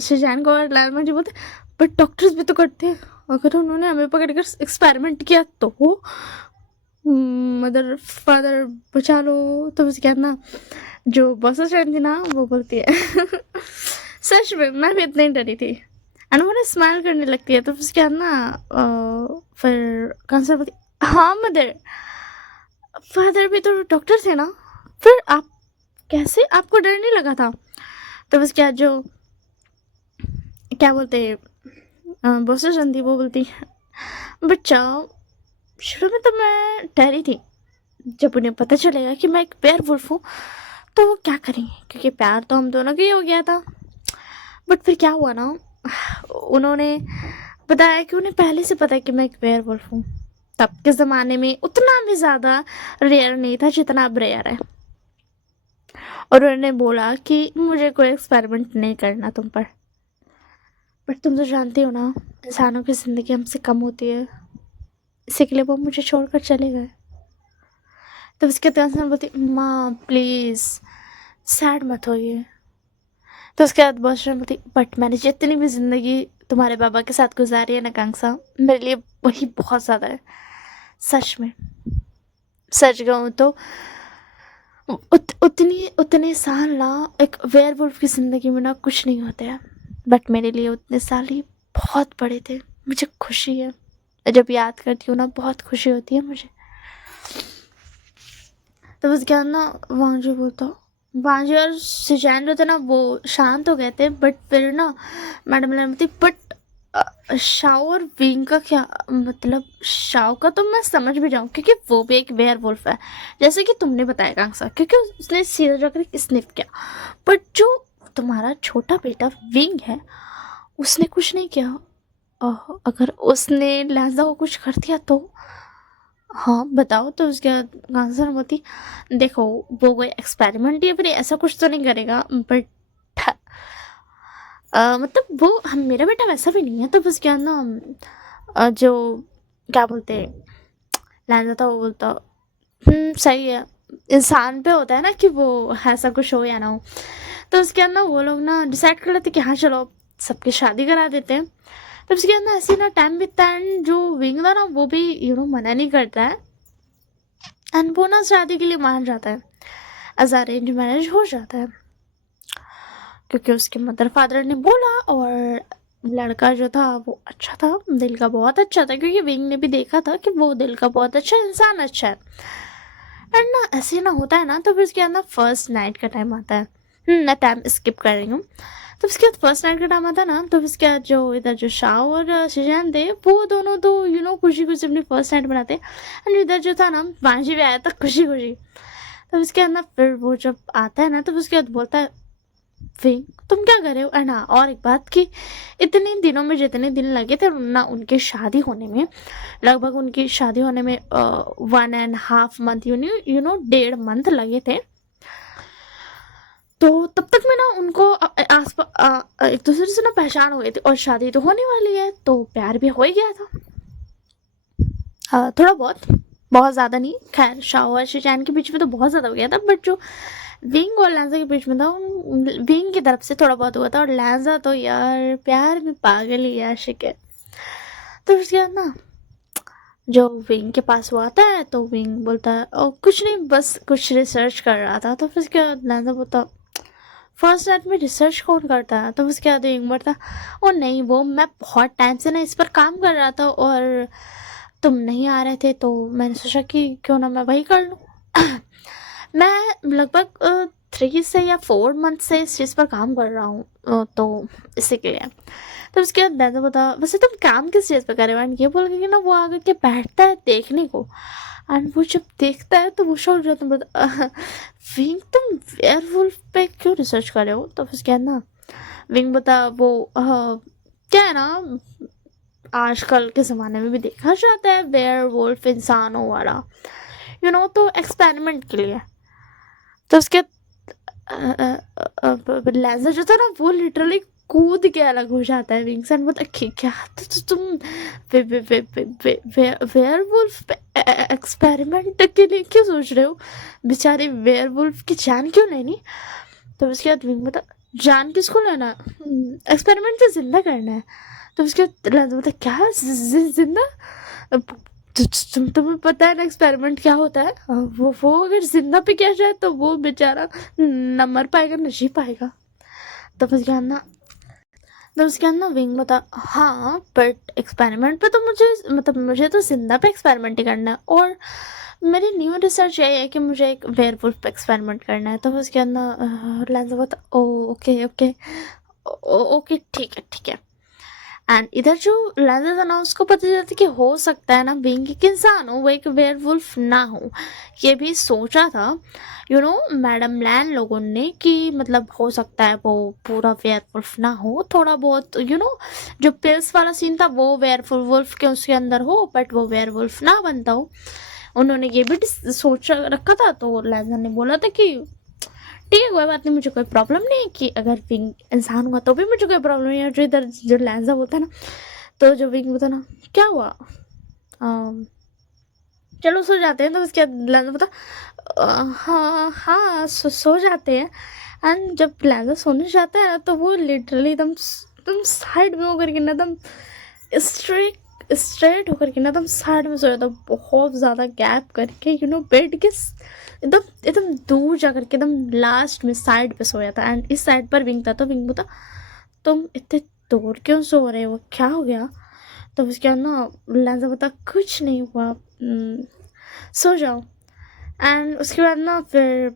सुजान को और लाल जी बोलते, बट डॉक्टर्स भी तो करते हैं, अगर उन्होंने हमें पकड़ कर एक्सपेरिमेंट किया तो मदर फादर बचा लो। तो उसके बाद ना जो बस स्टैंड थी ना, वो बोलती है सच में मैं भी इतनी डरी थी। एंड वो ना स्माइल करने लगती है। तो उसके बाद ना फिर कंसर बोलती, हाँ मदर, फादर भी तो डॉक्टर थे ना, फिर आप कैसे, आपको डर नहीं लगा था? तो उसके बाद जो क्या बोलते बॉसेस थी, वो बोलती, बच्चा शुरू में तो मैं डरी थी, जब उन्हें पता चलेगा कि मैं एक बेयर वुल्फ हूँ तो वो क्या करेंगे, क्योंकि प्यार तो हम दोनों का ही हो गया था। बट फिर क्या हुआ ना, उन्होंने बताया कि उन्हें पहले से पता है कि मैं एक बेयर वुल्फ हूँ। तब के ज़माने में उतना भी ज़्यादा रेयर नहीं था जितना अब रेयर है। और उन्होंने बोला कि मुझे कोई एक्सपेरिमेंट नहीं करना तुम पर। बट तुम तो जानती हो ना, इंसानों की ज़िंदगी हमसे कम होती है, इसी के लिए वो मुझे छोड़कर चले गए। तो उसके बाद बोलती, माँ प्लीज़ सैड मत होइए। तो उसके बाद बहुत बोलती, बट मैंने जितनी भी ज़िंदगी तुम्हारे बाबा के साथ गुजारी है ना कांगसा, मेरे लिए वही बहुत ज़्यादा है। सच में सच कहूँ तो उतने साल ना एक वेयरवुल्फ की ज़िंदगी में ना कुछ नहीं होते हैं, बट मेरे लिए उतने साल ही बहुत बड़े थे। मुझे खुशी है, जब याद करती हूँ ना बहुत खुशी होती है मुझे। तो बस क्या ना, वहाँ जो बोलता, वांजी और सुजैन जो थे ना वो शांत हो गए थे, बट फिर ना मैडम ने बोली बट शाओ और विंग का क्या मतलब। शाओ का तो मैं समझ भी जाऊँ क्योंकि वो भी एक वेयरवुल्फ है, जैसे कि तुमने बताया कांसा, क्योंकि उसने सीधा जाकर स्निफ किया। बट जो तुम्हारा छोटा बेटा विंग है उसने कुछ नहीं किया। अगर उसने लहजा को कुछ कर दिया तो। हाँ बताओ। तो उसके बाद आंसर होती, देखो वो कोई एक्सपेरिमेंट या फिर ऐसा कुछ तो नहीं करेगा, बट मतलब वो हम मेरा बेटा वैसा भी नहीं है। तो बस क्या ना जो क्या बोलते हैं लहजा था वो बोलता सही है, इंसान पे होता है ना कि वो ऐसा कुछ हो या ना हो। तो उसके बाद ना वो लोग ना डिसाइड कर लेते कि हाँ चलो सबकी शादी करा देते हैं। तो उसके बाद ना ऐसे ना टाइम बीतता है and जो विंग था ना वो भी मना नहीं करता है, एंड वो ना शादी के लिए मान जाता है। एज अरेंज मैरिज हो जाता है क्योंकि उसके मदर फादर ने बोला। और लड़का जो था वो अच्छा था, दिल का बहुत अच्छा था, क्योंकि विंग ने भी देखा था कि वो दिल का बहुत अच्छा इंसान अच्छा है। एंड ना ऐसे ना होता है ना, तो फिर उसके बाद ना फर्स्ट नाइट का टाइम आता है। मैं टाइम स्किप कर रही हूँ। तो उसके बाद फर्स्ट नाइट का टाइम आता है ना, तो उसके बाद जो इधर जो शाओ और शिजान थे वो दोनों तो खुशी खुशी अपनी फर्स्ट नाइट बनाते। एंड इधर जो था ना वांजी भी आया था खुशी खुशी। तो उसके बाद ना फिर वो जब आता है ना तो उसके बाद बोलता है फिर तुम क्या कर रहे हो। एंड हाँ और एक बात कि इतने दिनों में जितने दिन लगे थे ना उनकी शादी होने में, लगभग उनकी शादी होने में 1.5 मंथ 1.5 मंथ लगे थे। तो तब तक में ना उनको आस एक दूसरे से ना पहचान हो गई थी और शादी तो होने वाली है तो प्यार भी हो ही गया था। थोड़ा बहुत, बहुत ज़्यादा नहीं। खैर शाओ और शिचैन के बीच में तो बहुत ज़्यादा हो गया था, बट जो विंग और लैंजा के बीच में था विंग की तरफ से थोड़ा बहुत हुआ था। और लैंजा तो यार प्यार में पागल ही आशिक है। तो उसके बाद ना जो विंग के पास वो आता है तो विंग बोलता है कुछ नहीं बस कुछ रिसर्च कर रहा था। तो फिर उसके बाद लैंजा बोलता फर्स्ट नाइट में रिसर्च कौन करता है। तो उसके बाद विंग बोलता ओ नहीं वो मैं बहुत टाइम से ना इस पर काम कर रहा था और तुम नहीं आ रहे थे तो मैंने सोचा कि क्यों ना मैं वही कर लूँ। मैं लगभग 3 से या 4 मंथ से इस चीज़ पर काम कर रहा हूँ, तो इसी के लिए। तो उसके बाद दादा बता वैसे तुम काम किस चीज़ पे कर रहे हो। एंड ये बोल के ना वो आगे के बैठता है देखने को। एंड वो जब देखता है तो वो शौक जाता है बोलता विंग तुम वेयरवुल्फ पे क्यों रिसर्च कर रहे हो। तो उसके बाद ना विंग बता वो क्या है ना आजकल के ज़माने में भी देखा जाता है वेयरवुल्फ इंसानों वाला तो एक्सपेरिमेंट के लिए। तो उसके लेज़र जो था ना वो लिटरली कूद के अलग हो जाता है विंग से। मतलब क्या तो तुम वेयरवुल्फ पे एक्सपेरिमेंट के लिए क्यों सोच रहे हो। बेचारे वेयरवुल्फ की जान क्यों लेनी। तो उसके बाद विंग बता जान किसको लेना, एक्सपेरिमेंट तो जिंदा करना है। तो उसके बाद लेज़र बता क्या जिंदा। तुम्हें पता है ना एक्सपेरिमेंट क्या होता है। वो अगर जिंदा पे किया जाए तो वो बेचारा न मर पाएगा न जी पाएगा। तब उसके बाद ना विंग बता हाँ बट एक्सपेरिमेंट पे तो मुझे तो जिंदा पे एक्सपेरिमेंट ही करना है। और मेरी न्यू रिसर्च यही है कि मुझे एक वेयरवुल्फ पे एक्सपेरिमेंट करना है। तो उसके बाद ना लैंजा बता ओ ओके ओके ओके ठीक है। एंड इधर जो लैंजा था ना उसको पता चलता कि हो सकता है ना बीइंग एक इंसान हो वो एक वेयरवुल्फ ना हो। ये भी सोचा था मैडम लैन लोगों ने कि मतलब हो सकता है वो पूरा वेयरवुल्फ ना हो, थोड़ा बहुत जो पिल्स वाला सीन था वो वेयरवुल्फ के उसके अंदर हो बट वो वेयरवुल्फ ना बनता हो। उन्होंने ये भी सोच रखा था। तो लैंजा ने बोला था कि ठीक है कोई बात नहीं, मुझे कोई प्रॉब्लम नहीं है कि अगर विंग इंसान हुआ तो भी मुझे कोई प्रॉब्लम नहीं है। जो इधर जो लैंजा बोलता है ना तो जो विंग बोलता है ना क्या हुआ चलो सो जाते हैं। तो उसके बाद लैंजा बोलता हाँ हाँ सो जाते हैं। एंड जब लैंजा सोने जाता है ना तो वो लिटरली एकदम साइड में होकर के ना एकदम स्ट्रेट होकर के ना एकदम साइड में सो जाता, बहुत ज़्यादा गैप करके बेड के एकदम एकदम दूर जा करके एकदम लास्ट में साइड पे सोया था। एंड इस साइड पर विंग था। तो विंग बोला तुम इतने दूर क्यों सो रहे हो, क्या हो गया। तो उसके बाद ना लैंजा बता कुछ नहीं हुआ, सो जाओ। एंड उसके बाद ना फिर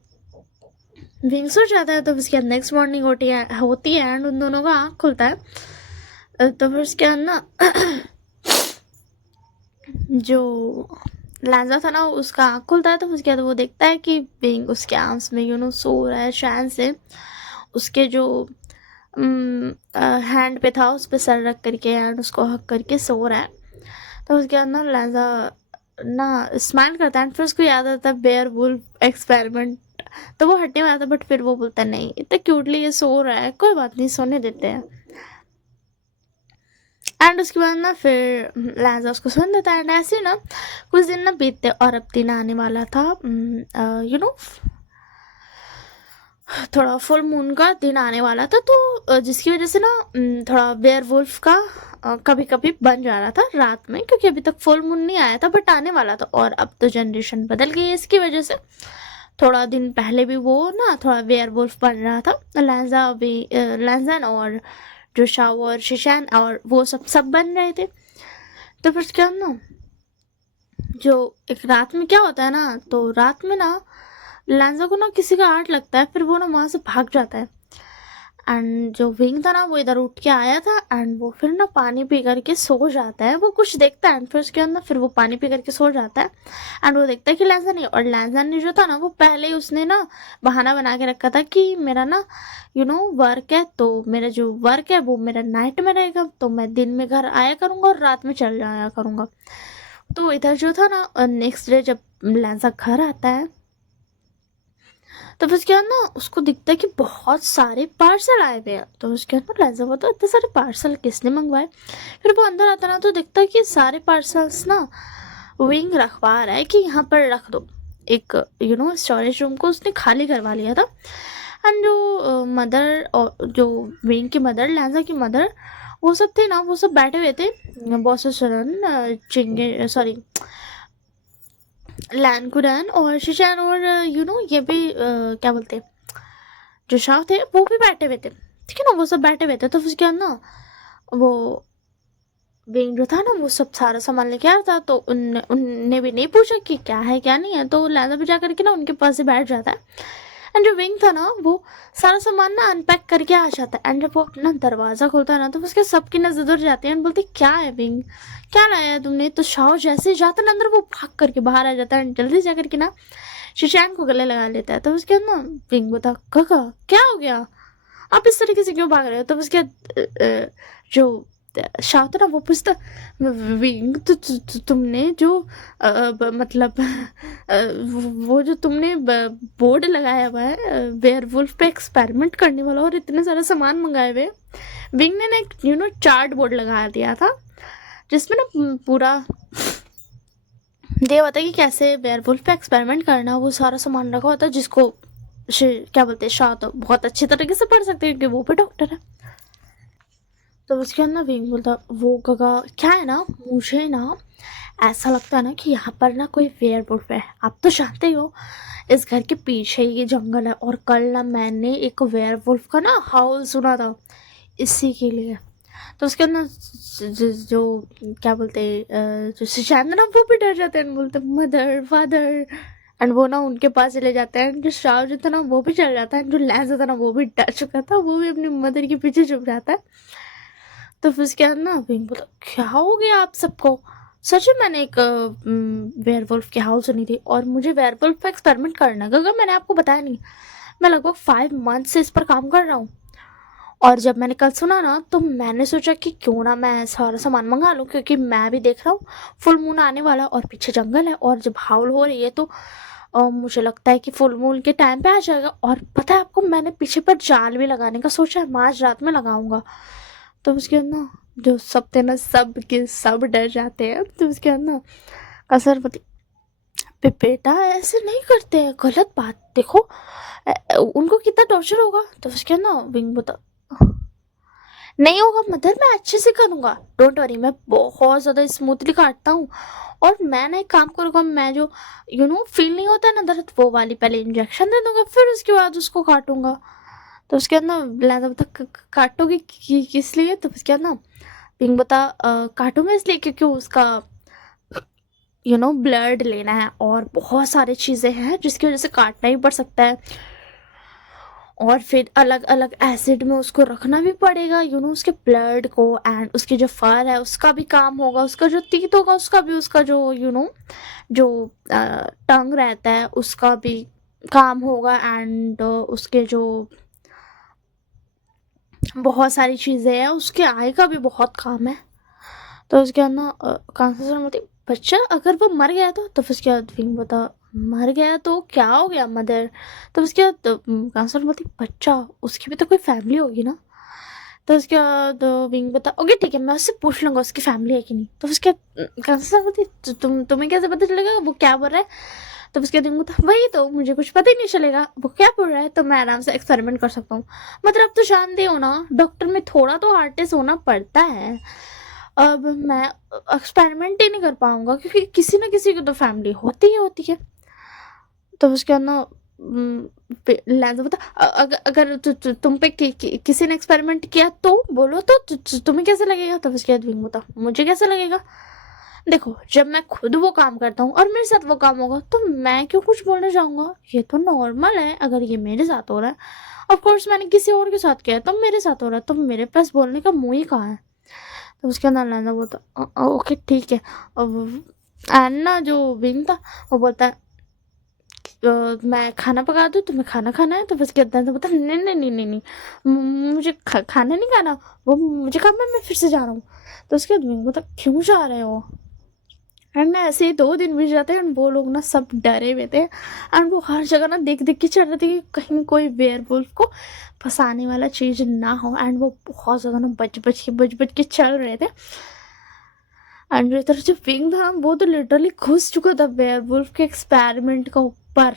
विंग सो जाता है तो उसके बाद नेक्स्ट मॉर्निंग होती है एंड उन दोनों का आँख खुलता है। तो फिर उसके बाद ना जो लहजा था ना उसका आँख खुलता है तो उसके बाद वो देखता है कि विंग उसके आर्म्स में सो रहा है चैन से। उसके जो हैंड पे था उस पे सर रख करके एंड उसको हक करके सो रहा है। तो उसके बाद ना लहजा ना स्माइल करता है एंड फिर उसको याद आता है बेयर वुल्फ एक्सपेरिमेंट। तो वो हटने वाला था बट फिर वो बोलता है नहीं, इतना क्यूटली ये सो रहा है, कोई बात नहीं, सोने देते हैं। एंड उसके बाद ना फिर लहजा उसको सुन देता है एंड ऐसे ही ना कुछ दिन ना बीतते और अब दिन आने वाला था। थोड़ा फुल मून का दिन आने वाला था तो जिसकी वजह से ना थोड़ा बेयर वुल्फ का कभी कभी बन जा रहा था रात में, क्योंकि अभी तक फुल मून नहीं आया था बट आने वाला था। और अब तो जनरेशन बदल गई है इसकी वजह से। थोड़ा दिन पहले भी वो ना थोड़ा वेयर वुल्फ बन रहा था। लैंजन और जो शाओ और शिशैन और वो सब बन रहे थे। तो फिर क्या ना जो एक रात में क्या होता है ना, तो रात में ना लैंजा को ना किसी का आर्ट लगता है, फिर वो ना वहाँ से भाग जाता है। एंड जो विंग था ना वो इधर उठ के आया था एंड वो फिर ना पानी पी करके सो जाता है। वो कुछ देखता है एंड फिर उसके अंदर फिर वो पानी पी करके सो जाता है एंड वो देखता है कि लैंजा नहीं। और लैंजा ने जो था ना वो पहले ही उसने ना बहाना बना के रखा था कि मेरा ना वर्क है, तो मेरा जो वर्क है वो मेरा नाइट में रहेगा, तो मैं दिन में घर आया करूँगा और रात में चल जाया करूँगा। तो इधर जो था ना नेक्स्ट डे जब लैंजा घर आता है तो फिर उसके बाद ना उसको दिखता है कि बहुत सारे पार्सल आए हुए हैं। तो उसके बाद ना लहजा होता है इतने सारे पार्सल किसने मंगवाए। फिर वो अंदर आता ना तो दिखता है कि सारे पार्सल्स ना विंग रखवा रहा है कि यहाँ पर रख दो। एक स्टोरेज रूम को उसने खाली करवा लिया था। एंड जो मदर और जो विंग की मदर, लहजा की मदर, वो सब थे ना, वो सब बैठे हुए थे। बॉसरन चिंगे सॉरी लैनकुरैन और शिशैन और ये भी क्या बोलते हैं जो शाह थे वो भी बैठे हुए थे। ठीक है ना, वो सब बैठे हुए थे। तो उसके बाद ना वो विंग जो था ना वो सब सारा सामान लेके आया था। तो उनने भी नहीं पूछा कि क्या है क्या नहीं है, तो लैंजा भी जा करके ना उनके पास ही बैठ जाता है। एंड जो विंग था ना वो सारा सामान ना अनपैक करके आ जाता है। एंड जब वो अपना दरवाज़ा खोलता है ना तो उसके सबकी नजर उधर जाती है एंड बोलती क्या है विंग, क्या लाया है तुमने। तो शाओ जैसे ही जाता है ना अंदर वो भाग करके बाहर आ जाता है एंड जल्दी जा करके ना शिशैन को गले लगा लेता है। तो उसके बाद ना विंग बोलता काका क्या हो गया, आप इस तरीके से क्यों भाग रहे हो। तो उसके जो शाह था ना वो पूछता विंग तुमने जो मतलब वो जो तुमने बोर्ड लगाया हुआ है वेयरवुल्फ पे एक्सपेरिमेंट करने वाला और इतने सारे सामान मंगाए हुए। विंग ने ना एक चार्ट बोर्ड लगा दिया था जिसमें ना पूरा दिया हुआ था कि कैसे वेयरवुल्फ पे एक्सपेरिमेंट करना। वो सारा सामान रखा होता है जिसको क्या बोलते हैं शाह तो बहुत अच्छी तरीके से पढ़ सकते हैं क्योंकि वो भी डॉक्टर है। तो उसके अंदर विंग बोलता वो गगा क्या है ना, मुझे ना ऐसा लगता है ना कि यहाँ पर ना कोई वेयरवुल्फ है। आप तो जानते ही हो इस घर के पीछे ही ये जंगल है और कल ना मैंने एक वेयरवुल्फ का ना हाउल सुना था इसी के लिए। तो उसके अंदर जो क्या बोलते जो सुशांत ना वो भी डर जाते हैं, बोलते मदर फादर एंड वो ना उनके पास चले जाते हैं। जो शाह जो था ना वो भी चल जाता है, जो लैंजा था ना वो भी डर चुका था, वो भी अपनी मदर के पीछे छुप जाता है। तो फिर उसके बाद ना विंग बोला क्या हो गया आप सबको। सच में मैंने एक वेयरवुल्फ की हाउस सुनी थी और मुझे वेयरवुल्फ पर एक्सपेरिमेंट करना है। अगर मैंने आपको बताया नहीं, मैं लगभग 5 मंथ से इस पर काम कर रहा हूँ। और जब मैंने कल सुना ना तो मैंने सोचा कि क्यों ना मैं सारा सामान मंगा लूँ, क्योंकि मैं भी देख रहा हूँ फुल मून आने वाला और पीछे जंगल है और जब हाउल हो रही है तो मुझे लगता है कि फुल मून के टाइम पे आ जाएगा। और पता है आपको मैंने पीछे पर जाल भी लगाने का सोचा है, मैं आज रात में लगाऊंगा। तो उसके बाद ना जो सब थे ना सब के सब डर जाते हैं। तो उसके बाद ना कसर बोलती बेटा ऐसे नहीं करते हैं, गलत बात, देखो उनको कितना टॉर्चर होगा। तो उसके बाद ना विंग बता नहीं होगा मदर, मैं अच्छे से करूँगा, डोंट वरी, मैं बहुत ज़्यादा स्मूथली काटता हूँ। और मैं ना एक काम करूँगा, मैं जो फील नहीं होता है ना दर्द, वो वाली पहले इंजेक्शन दे दूँगा फिर उसके बाद उसको काटूँगा। तो उसके बाद ना लैंजा बता काटोगे किस लिए। तो उसके बाद ना पिंक बता काटूंगा इसलिए क्योंकि उसका ब्लड लेना है और बहुत सारी चीज़ें हैं जिसकी वजह से काटना ही पड़ सकता है। और फिर अलग अलग एसिड में उसको रखना भी पड़ेगा, उसके ब्लड को, एंड उसकी जो फर है उसका भी काम होगा, उसका जो तीत होगा उसका भी, उसका जो जो टंग रहता है उसका भी काम होगा, एंड उसके जो बहुत सारी चीज़ें हैं, उसके आय का भी बहुत काम है। तो उसके बाद ना कांसा बोलती, बच्चा अगर वो मर गया तो फिर उसके बाद विंग बता, मर गया तो क्या हो गया मदर? तो उसके बाद कांसा बोलती, बच्चा उसकी भी तो कोई फैमिली होगी ना? तो उसके बाद विंग बता, ओके ठीक है मैं उससे पूछ लूंगा उसकी फैमिली है कि नहीं। तो उसके बाद कांसा बोलती, तुम्हें कैसे पता चलेगा वो क्या बोल रहा है? तो उसके बाद विंग बता, वही तो मुझे कुछ पता ही नहीं चलेगा वो क्या बोल रहा है, तो मैं आराम से एक्सपेरिमेंट कर सकता हूँ। मतलब तो जानते हो ना, डॉक्टर में थोड़ा तो आर्टिस्ट होना पड़ता है। अब मैं एक्सपेरिमेंट ही नहीं कर पाऊंगा क्योंकि किसी ना किसी की तो फैमिली होती ही होती है। तो उसके बाद ना लैंजा बता, अगर अगर तुम पे किसी ने एक्सपेरिमेंट किया तो बोलो तो तुम्हें कैसे लगेगा? तो उसके बाद विंग बता, मुझे कैसे लगेगा? देखो जब मैं खुद वो काम करता हूँ और मेरे साथ वो काम होगा तो मैं क्यों कुछ बोलने जाऊंगा, ये तो नॉर्मल है। अगर ये मेरे साथ हो रहा है, ऑफ कोर्स मैंने किसी और के साथ किया है तो मेरे साथ हो रहा है, तो मेरे पास बोलने का मुंह ही कहाँ है? तो उसके अंदर लाना बोलता, ओके ठीक है। अब एंड ना जो विंग था वो बोलता है, मैं खाना पका दूँ, तुम्हें खाना खाना है? तो बस के अंदर बोलता, नहीं नहीं नहीं नहीं नहीं, मुझे खाना नहीं खाना, वो मुझे काम है, मैं फिर से जा रहा हूँ। तो उसके बाद विंग बोलता, क्यों जा रहे हो? एंड ना ऐसे ही 2 दिन बीत जाते हैं एंड वो लोग ना सब डरे हुए थे, एंड वो हर जगह ना देख देख के चल रहे थे कि कहीं कोई वेयरवुल्फ को फंसाने वाला चीज ना हो, एंड वो बहुत ज्यादा ना बच बच के चल रहे थे। एंड जो तरह जो विंग था वो तो लिटरली घुस चुका था वेयरवुल्फ के एक्सपेरिमेंट का ऊपर।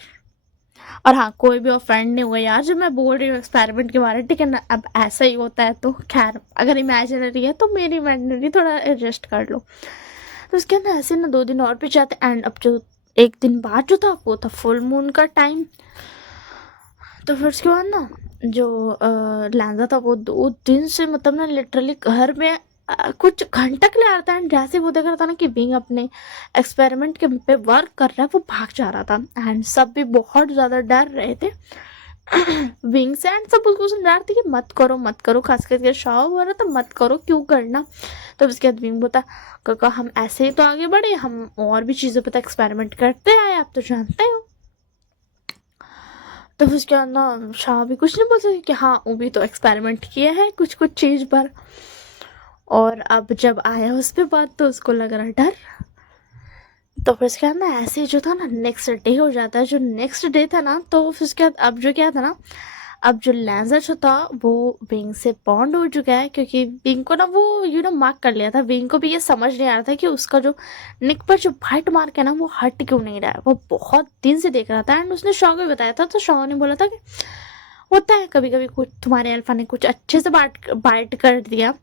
और हाँ, कोई भी ऑफेंड नहीं हुआ यार जब मैं बोल रही हूँ एक्सपेरिमेंट के बारे में, ठीक है ना? अब ऐसा ही होता है तो खैर, अगर इमेजिनरी है तो मेरी इमेजिनरी थोड़ा एडजस्ट कर लो। तो उसके अंदर ऐसे ना 2 दिन और भी जाते, एंड अब जो एक दिन बाद जो था वो था फुल मून का टाइम। तो फिर उसके बाद ना जो लैंजा था वो 2 दिन से मतलब ना लिटरली घर में कुछ घंटा के लिए आ रहा था, एंड जैसे वो देख रहा था ना कि बिंग अपने एक्सपेरिमेंट के पे वर्क कर रहा है, वो भाग जा रहा था, एंड सब भी बहुत ज़्यादा डर रहे थे विंग से, एंड सब उसको समझा रहे थे कि मत करो मत करो, खास करके शाह हो रहा था, मत करो क्यों करना। तो उसके बाद विंग बोलता, काका हम ऐसे ही तो आगे बढ़े, हम और भी चीज़ों पर तो एक्सपेरिमेंट करते आए, आप तो जानते हो। तो उसके बाद ना शाह भी कुछ नहीं बोल सकती कि हाँ वो भी तो एक्सपेरिमेंट किया है कुछ कुछ चीज़ पर। और अब जब आया उस पे बात तो उसको लग रहा डर। तो फिर उसके बाद ना ऐसे ही जो था ना नेक्स्ट डे हो जाता है, जो नेक्स्ट डे था ना, तो फिर उसके बाद अब जो क्या था ना, अब जो लैंसर जो था वो विंग से बॉन्ड हो चुका है, क्योंकि विंग को ना वो मार्क कर लिया था। विंग को भी ये समझ नहीं आ रहा था कि उसका जो निक पर जो बाइट मार्क है ना वो हट क्यों नहीं रहा है। वो बहुत दिन से देख रहा था, एंड उसने शॉ को भी बताया था, तो शॉ ने बोला था कि होता है कभी कभी, कुछ तुम्हारे अल्फा ने कुछ अच्छे से बाइट कर दिया।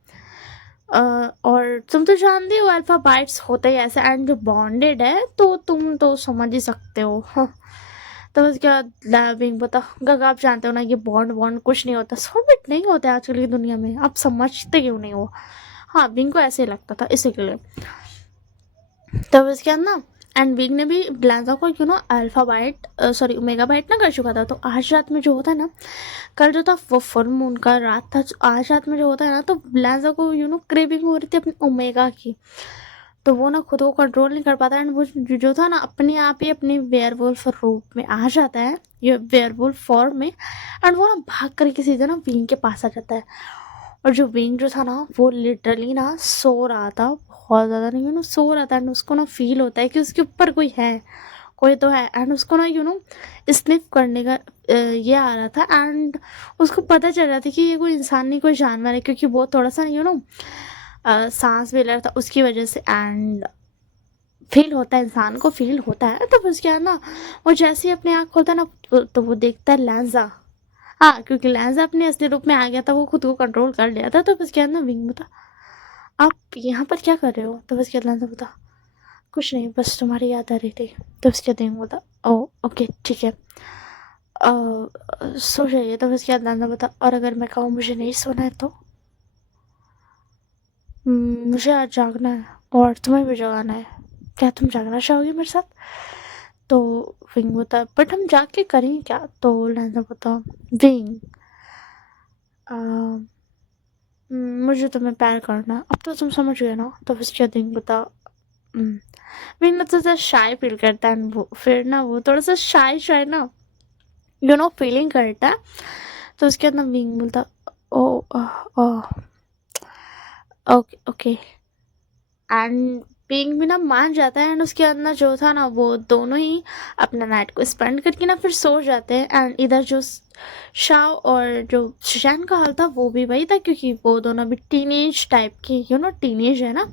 और तुम तो जानती हो अल्फा बाइट्स होते ही ऐसे, एंड जो बॉन्डेड है तो तुम तो समझ ही सकते हो। हाँ। तो उसके बाद लैबिंग बता, गगा आप जानते हो ना ये बॉन्ड बॉन्ड कुछ नहीं होता, सॉलिड नहीं होते आजकल की दुनिया में, आप समझते क्यों नहीं हो? हाँ विंग को ऐसे ही लगता था इसी के लिए। तब इसके बाद ना एंड विंग ने भी ब्लांजा को alpha byte sorry omega byte ना कर चुका था। तो आज रात में जो होता है ना, कल जो था वो फुल मून का रात था, आज रात में जो होता है ना, तो ब्लांजा को क्रेविंग हो रही थी अपनी ओमेगा की। तो वो ना खुद को कंट्रोल नहीं कर पाता, एंड वो जो था ना अपने आप ही अपनी वेयरवुल्फ रूप में आ जाता है, ये वेयरवुल्फ फॉर्म में, एंड वो ना भाग कर किसी तरह विंग के पास आ जाता है। और जो विंग जो था ना वो लिटरली ना सो रहा था, बहुत ज़्यादा नहीं सो रहा था, एंड उसको ना फील होता है कि उसके ऊपर कोई है, कोई तो है, एंड उसको ना स्निफ करने का ये आ रहा था, एंड उसको पता चल रहा था कि ये कोई इंसान नहीं कोई जानवर है, क्योंकि वो थोड़ा सा सांस भी ले रहा था उसकी वजह से, एंड फील होता है, इंसान को फील होता है। तो उसके बाद ना वो जैसे ही अपनी आँख खोलता है ना तो वो देखता है लैंजा। हाँ क्योंकि लैंजा अपने असली रूप में आ गया था, वो खुद को कंट्रोल कर लिया था। तो उसके बाद ना विंग बता, आप यहाँ पर क्या कर रहे हो? तो उसके बाद लैंजा बता, कुछ नहीं बस तुम्हारी याद आ रही थी। तो उसके बाद विंग बता, ओ ओके ठीक है, सो जाइए। तो उसके बाद लैंजा बता, और अगर मैं कहूँ मुझे नहीं सोना है तो? मुझे आज जागना है और तुम्हें भी जगाना है, क्या तुम जागना चाहोगे मेरे साथ? तो विंग बोलता है बट हम जाके करें क्या? तो लैंजा बोलता विंग मुझे तुम्हें प्यार करना अब तो तुम समझ गए ना। तो उसके बाद विंग बोलता "हम्म, विंग ना थोड़ा शाय फील करता है and वो फिर ना वो थोड़ा सा शाय शाय ना फीलिंग करता है। तो उसके बाद ना विंग बोलता ओ ओ ओके ओके एंड पिंग भी ना मान जाता है एंड उसके अंदर जो था ना वो दोनों ही अपना नाइट को स्पेंड करके ना फिर सो जाते हैं। एंड इधर जो शाओ और जो शशान का हाल था वो भी वही था क्योंकि वो दोनों भी टीनेज टाइप के टीनेज है ना,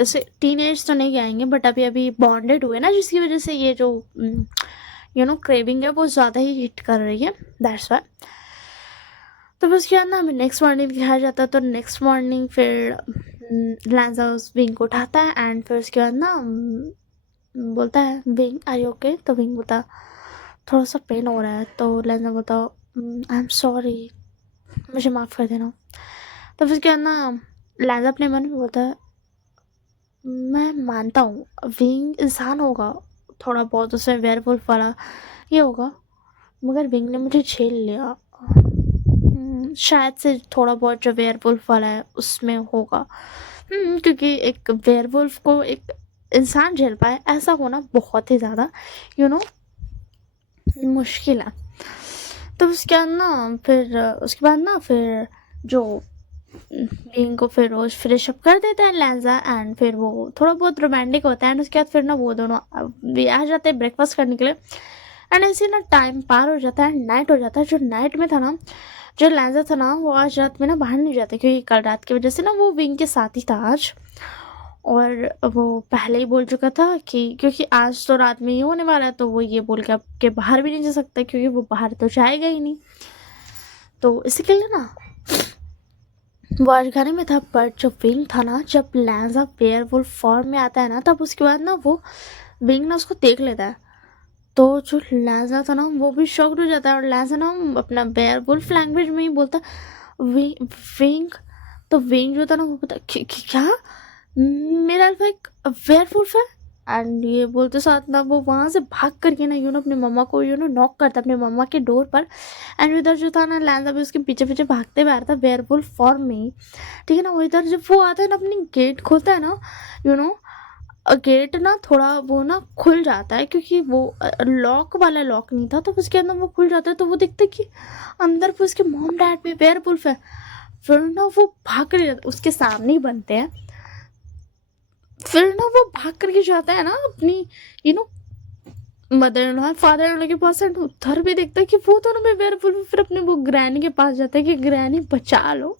ऐसे टीनेज तो नहीं आएंगे बट अभी अभी बॉन्डेड हुए ना जिसकी वजह से ये जो क्रेविंग है वो ज़्यादा ही हिट कर रही है, दैट्स वाई। तो फिर उसके बाद ना हमें नेक्स्ट मॉर्निंग दिखाया जाता है। तो नेक्स्ट मॉर्निंग फिर लैंजा उस विंग को उठाता है एंड फिर उसके बाद ना बोलता है विंग आर यू ओके? तो विंग बोलता थोड़ा सा पेन हो रहा है। तो लैंजा बोलता आई एम सॉरी, मुझे माफ़ कर देना। तो फिर उसके बाद ना लैंजा अपने मन में बोलता है मैं मानता हूँ विंग इंसान होगा, थोड़ा बहुत उसे वेयरवुल्फ वाला ये होगा, मगर विंग ने मुझे झेल लिया। शायद से थोड़ा बहुत जो वेयरवुल्फ वाला है उसमें होगा। क्योंकि एक वेयरवुल्फ को एक इंसान झेल पाए ऐसा होना बहुत ही ज़्यादा मुश्किल है। तो उसके बाद ना फिर जो बीइंग को फिर रोज फ्रेश अप कर देता है लैंजा एंड फिर वो थोड़ा बहुत रोमांटिक होता है एंड उसके बाद फिर ना वो दोनों भी आ जाते हैं ब्रेकफास्ट करने के लिए। एंड ऐसे ना टाइम पार हो जाता है, नाइट हो जाता है। जो नाइट में था ना जो लैंजा था ना वो आज रात में ना बाहर नहीं जाता क्योंकि कल रात की वजह से ना वो विंग के साथ ही था आज, और वो पहले ही बोल चुका था कि क्योंकि आज तो रात में ही होने वाला है तो वो ये बोल के अब के बाहर भी नहीं जा सकता क्योंकि वो बाहर तो जाएगा ही नहीं। तो इसी के लिए ना वो आज गाने में था। बट जो विंग था ना जब लैंजा वेयरवुल्फ फॉर्म में आता है ना तब उसके बाद ना वो विंग ना उसको देख लेता है। तो जो लैंजा था ना वो भी शॉक्ड हो जाता है और लैंजा ना अपना वेयरवुल्फ लैंग्वेज में ही बोलता विंग। तो विंग जो था ना वो बोलता क्या मेरा अल्फा एक वेयरवुल्फ है? एंड ये बोलते साथ ना वो वहाँ से भाग करके ना अपने मम्मा को नॉक करता अपने मम्मा के डोर पर। एंड इधर जो था ना लैंजा भी उसके पीछे पीछे भागते हुए आ रहा था वेयरवुल्फ फॉर्म में ही, ठीक है ना। वो इधर जब वो आता है ना अपनी गेट खोलता है ना यू नो गेट ना थोड़ा वो ना खुल जाता है क्योंकि वो लॉक वाला लॉक नहीं था तो उसके अंदर वो खुल जाता है। तो वो दिखता है कि अंदर पे उसके मॉम डैड भी वेयरवुल्फ है। फिर ना वो भाग कर उसके सामने ही बनते हैं। फिर ना वो भाग करके जाता है ना अपनी you know mother in law father in law के पास एंड उधर भी देखता है कि वो दोनों में वेयरवुल्फ। फिर अपने वो ग्रैनी के पास जाता है कि ग्रैनी बचा लो।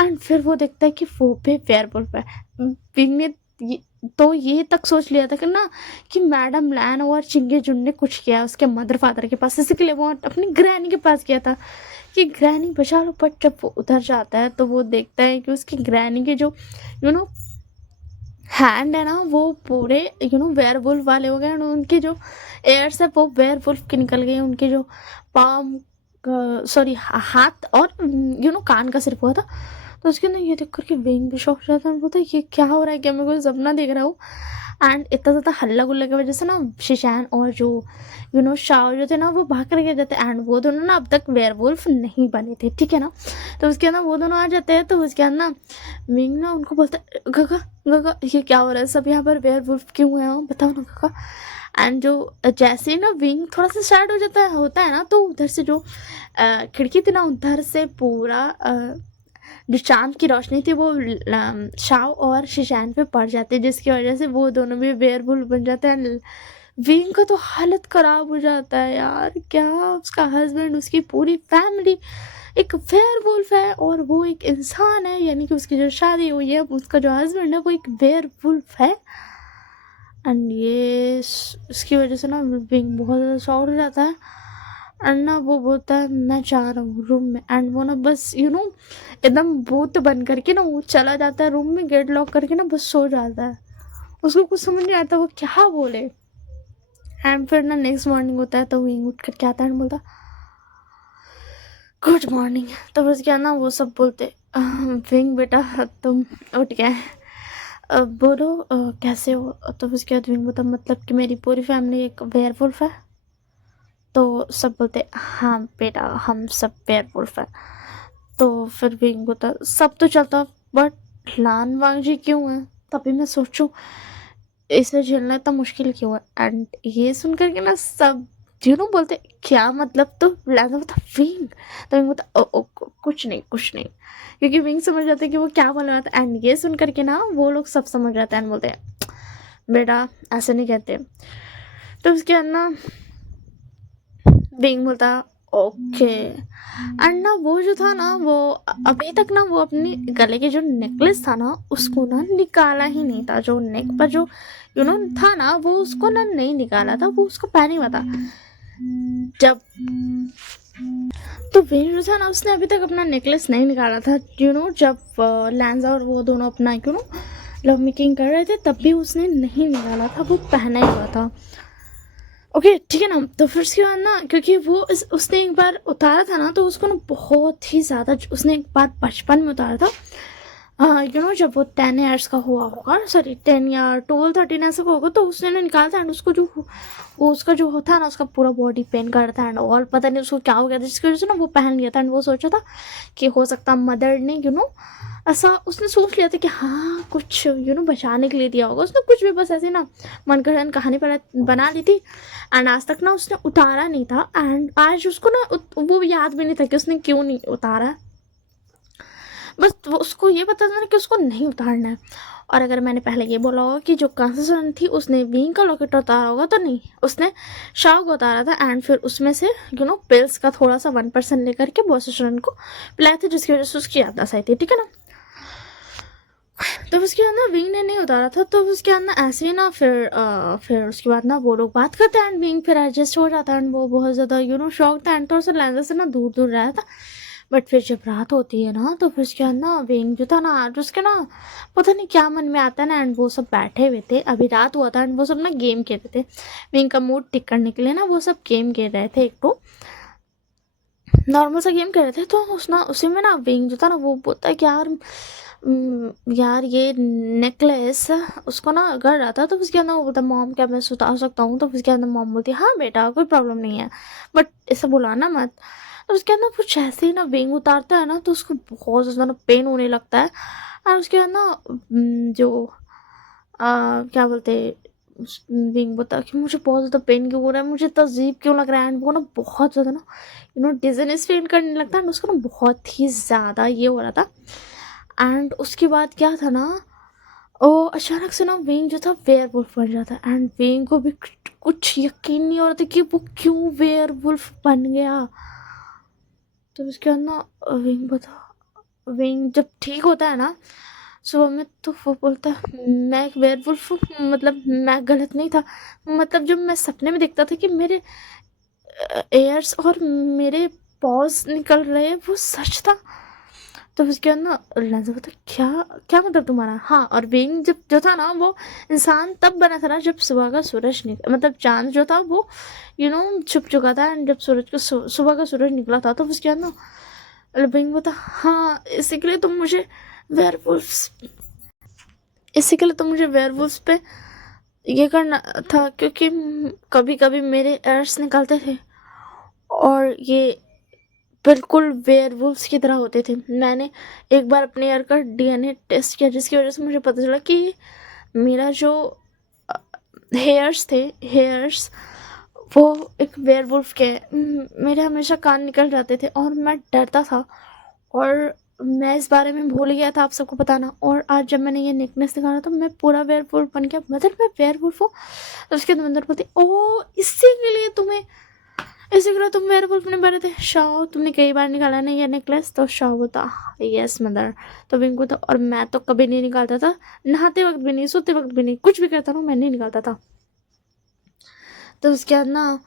एंड फिर वो देखता है कि वो भी वेयरवुल्फ है। विंग ने तो ये तक सोच लिया था कि ना कि मैडम लैन और चिंगे जुन ने कुछ किया उसके मदर फादर के पास, इसी के लिए वो अपनी ग्रैनी के पास गया था कि ग्रैनी बचा लो। बट जब वो उधर जाता है तो वो देखता है कि उसकी ग्रैनी के जो हैंड है ना वो पूरे वेयरवुल्फ वाले हो गए और उनके जो एयर्स है वो वेयरवुल्फ के निकल गए। उनके जो पाम सॉरी हाथ और कान का सिर्फ हुआ था। तो उसके अंदर ये देख करके विंग भी शॉक हो जाता है, बोलता है ये क्या हो रहा है, क्या मैं कोई सपना देख रहा हूँ। एंड इतना ज़्यादा हल्ला गुल्ला की वजह से ना शिशैन और जो शाओ जो थे ना वो भाग कर जाते एंड वो दोनों ना अब तक वेयरवुल्फ नहीं बने थे, ठीक है ना। तो उसके अंदर वो दोनों आ जाते हैं। तो उसके अंदर ना विंग ना उनको बोलता है गगा गगा ये क्या हो रहा है, सब यहाँ पर वेयरवुल्फ क्यों हुए हैं बताओ ना गगा। एंड जो जैसे ही ना विंग थोड़ा सा स्टार्ट हो जाता है होता है ना तो उधर से जो खिड़की थी ना उधर से पूरा जो चांद की रोशनी थी वो शाओ और शिशैन पे पड़ जाती है जिसकी वजह से वो दोनों भी वेयरवुल्फ बन जाते हैं। विंग का तो हालत खराब हो जाता है यार, क्या उसका हस्बैंड उसकी पूरी फैमिली एक वेयरवुल्फ है और वो एक इंसान है, यानी कि उसकी जो शादी हुई है उसका जो हस्बैंड है वो एक वेयरवुल्फ है। एंड ये इसकी वजह से ना विंग बहुत ज़्यादा शॉक हो जाता है एंड ना वो बोलता है मैं जा रहा हूँ रूम में। एंड वो ना बस एकदम भूत बन करके ना वो चला जाता है रूम में, गेट लॉक करके ना बस सो जाता है। उसको कुछ समझ नहीं आता वो क्या बोले। एंड फिर ना नेक्स्ट मॉर्निंग होता है तो विंग उठ करके आता है एंड बोलता गुड मॉर्निंग। तो बस क्या ना वो सब बोलते विंग बेटा तुम उठ गए, बोलो कैसे हो? तो उसके बाद विंग बोलता मतलब कि मेरी पूरी फैमिली एक वेयरवुल्फ है। तो सब बोलते हाँ बेटा हम सब वेयरवुल्फ है। तो फिर विंग बोलता सब तो चलता बट लान वांग जी क्यों है? तभी मैं सोचूं इसे झेलना इतना मुश्किल क्यों है। एंड ये सुन करके ना सब बोलते क्या मतलब? तो लैंडर बोलता विंग। तो विंग बोलता ओ, ओ, कुछ नहीं कुछ नहीं, क्योंकि विंग समझ जाते हैं कि वो क्या बोल रहा था। एंड ये सुन करके ना वो लोग सब समझ जाते हैं एंड बोलते हैं बेटा ऐसे नहीं कहते। तो उसके बाद ना विंग बोलता ओके। एंड ना वो जो था ना वो अभी तक ना वो अपने गले के जो नेकलेस था ना उसको ना निकाला ही नहीं था। जो नेक पर जो था ना वो उसको ना नहीं निकाला था, वो उसको पहने हुआ था। जब तो विंग जो था ना उसने अभी तक अपना नेकलेस नहीं निकाला था। जब लैंजा और वो दोनों अपना लव मेकिंग कर रहे थे तब भी उसने नहीं निकाला था, वो पहना ही हुआ था। ओके ठीक है ना। तो फिर उसके बाद ना क्योंकि वो उसने एक बार उतारा था ना तो उसको ना बहुत ही ज़्यादा उसने एक बार बचपन में उतारा था। जब वो 10 years का हुआ होगा, सॉरी 10 या 12-13 ऐसा का होगा, तो उसने ना निकाला था। एंड उसको जो वो उसका जो होता ना उसका पूरा बॉडी पेन कर रहा था एंड और पता नहीं उसको क्या हो गया था जिसकी वजह से ना वो पहन लिया था। एंड वो सोचा था कि हो सकता मदर ने ऐसा उसने सोच लिया था कि हाँ कुछ बचाने के लिए दिया होगा उसने, कुछ भी बस ऐसे ना मनगढ़ंत कहानी बना ली थी। एंड आज तक ना उसने उतारा नहीं था। एंड आज उसको ना वो याद भी नहीं था कि उसने क्यों नहीं उतारा। बस वो उसको ये पता था ना कि उसको नहीं उतारना है। और अगर मैंने पहले ये बोला होगा कि जो कंसेशन थी उसने विंग का लॉकेट उतारा होगा, तो नहीं, उसने शाओ को उतारा था। एंड फिर उसमें से पिल्स का थोड़ा सा 1% लेकर के बॉसेशन को पिलाए थे जिसकी वजह से उसकी याददाश्त आई थी, ठीक है ना। तो उसके बाद ना विंग ने नहीं उतारा था। तो उसके बाद ना ऐसे ही ना फिर उसके बाद ना वो लोग बात करते हैं एंड विंग फिर एडजस्ट हो जाता है। एंड वो बहुत ज़्यादा शॉक था एंड थोड़ा सा लैंडर से ना दूर दूर रहा था। बट फिर जब रात होती है ना तो फिर उसके बाद ना विंग जो था ना आज उसके ना पता नहीं क्या मन में आता है ना। एंड वो सब बैठे हुए थे, अभी रात हुआ था एंड वो सब ना गेम खेल रहे थे। विंग का मूड ठीक करने के लिए ना वो सब गेम खेल रहे थे, एक तो नॉर्मल सा गेम कर रहे थे। तो उसी में ना विंग जो था ना वो बोलता है कि यार ये नेकलेस उसको ना गड़ रहा था। तो उसके अंदर वो बोलता मॉम क्या मैं सुता सकता हूँ? तो उसके अंदर मॉम बोलती हाँ बेटा कोई प्रॉब्लम नहीं है बट इसे बुलाना मत। तो उसके अंदर कुछ ऐसे ही ना विंग उतारता है ना तो उसको बहुत ज़्यादा पेन होने लगता है। और उसके बाद ना जो क्या बोलते विंग बोलता कि मुझे बहुत ज़्यादा पेन क्यों हो रहा है, मुझे इतना अजीब क्यों लग रहा है। एंड वो ना बहुत ज़्यादा ना डिजीनेस फील करने लगता है। एंड उसको ना बहुत ही ज़्यादा ये हो रहा था। एंड उसके बाद क्या था ना ओ अचानक से ना विंग जो था वेयरवुल्फ बन जाता है। एंड विंग को भी कुछ यकीन नहीं हो रहा था कि वो क्यों वेयरवुल्फ बन गया। तो उसके बाद ना विंग जब ठीक होता है ना सुबह में तो वो बोलता है मैं एक वेयरवुल्फ हूँ, मतलब मैं गलत नहीं था। मतलब जब मैं सपने में देखता था कि मेरे एयर्स और मेरे पॉज निकल रहे हैं वो सच था। तो उसके बाद ना लहजा बोलता क्या क्या मतलब तुम्हारा? हाँ और विंग जब जो था ना वो इंसान तब बना था ना जब सुबह का सूरज मतलब चांद जो था वो छुप चुका था। एंड जब सूरज को सुबह का सूरज निकला था तो उसके बाद ना विंग बोलता हाँ इसी के लिए तुम मुझे वेयरवुल्फ्स इसी के लिए तो मुझे वेयरवुल्फ्स पे ये करना था क्योंकि कभी कभी मेरे एयर्स निकलते थे और ये बिल्कुल वेयरवुल्फ्स की तरह होते थे। मैंने एक बार अपने एयर का डीएनए टेस्ट किया जिसकी वजह से मुझे पता चला कि मेरा जो हेयर्स वो एक वेयरवुल्फ के मेरे हमेशा कान निकल जाते थे और मैं डरता था। और मैं इस बारे में भूल गया था आप सबको बताना। और आज जब मैंने ये नेकलेस दिखाना तो मैं पूरा वेयरवुल्फ बन गया, मतलब मैं वेयरवुल्फ हूँ। तो उसके अंदर बोलती ओ इसी के लिए तुम वेयरवुल्फ ने बने थे शाओ, तुमने कई बार निकाला ना ये नेकलेस? तो शाओ बोलता यस मदर। तो विंग बोलता और मैं तो कभी नहीं निकालता था, नहाते वक्त भी नहीं, सोते वक्त भी नहीं, कुछ भी करता था मैं नहीं निकालता था। तो उसके बाद ना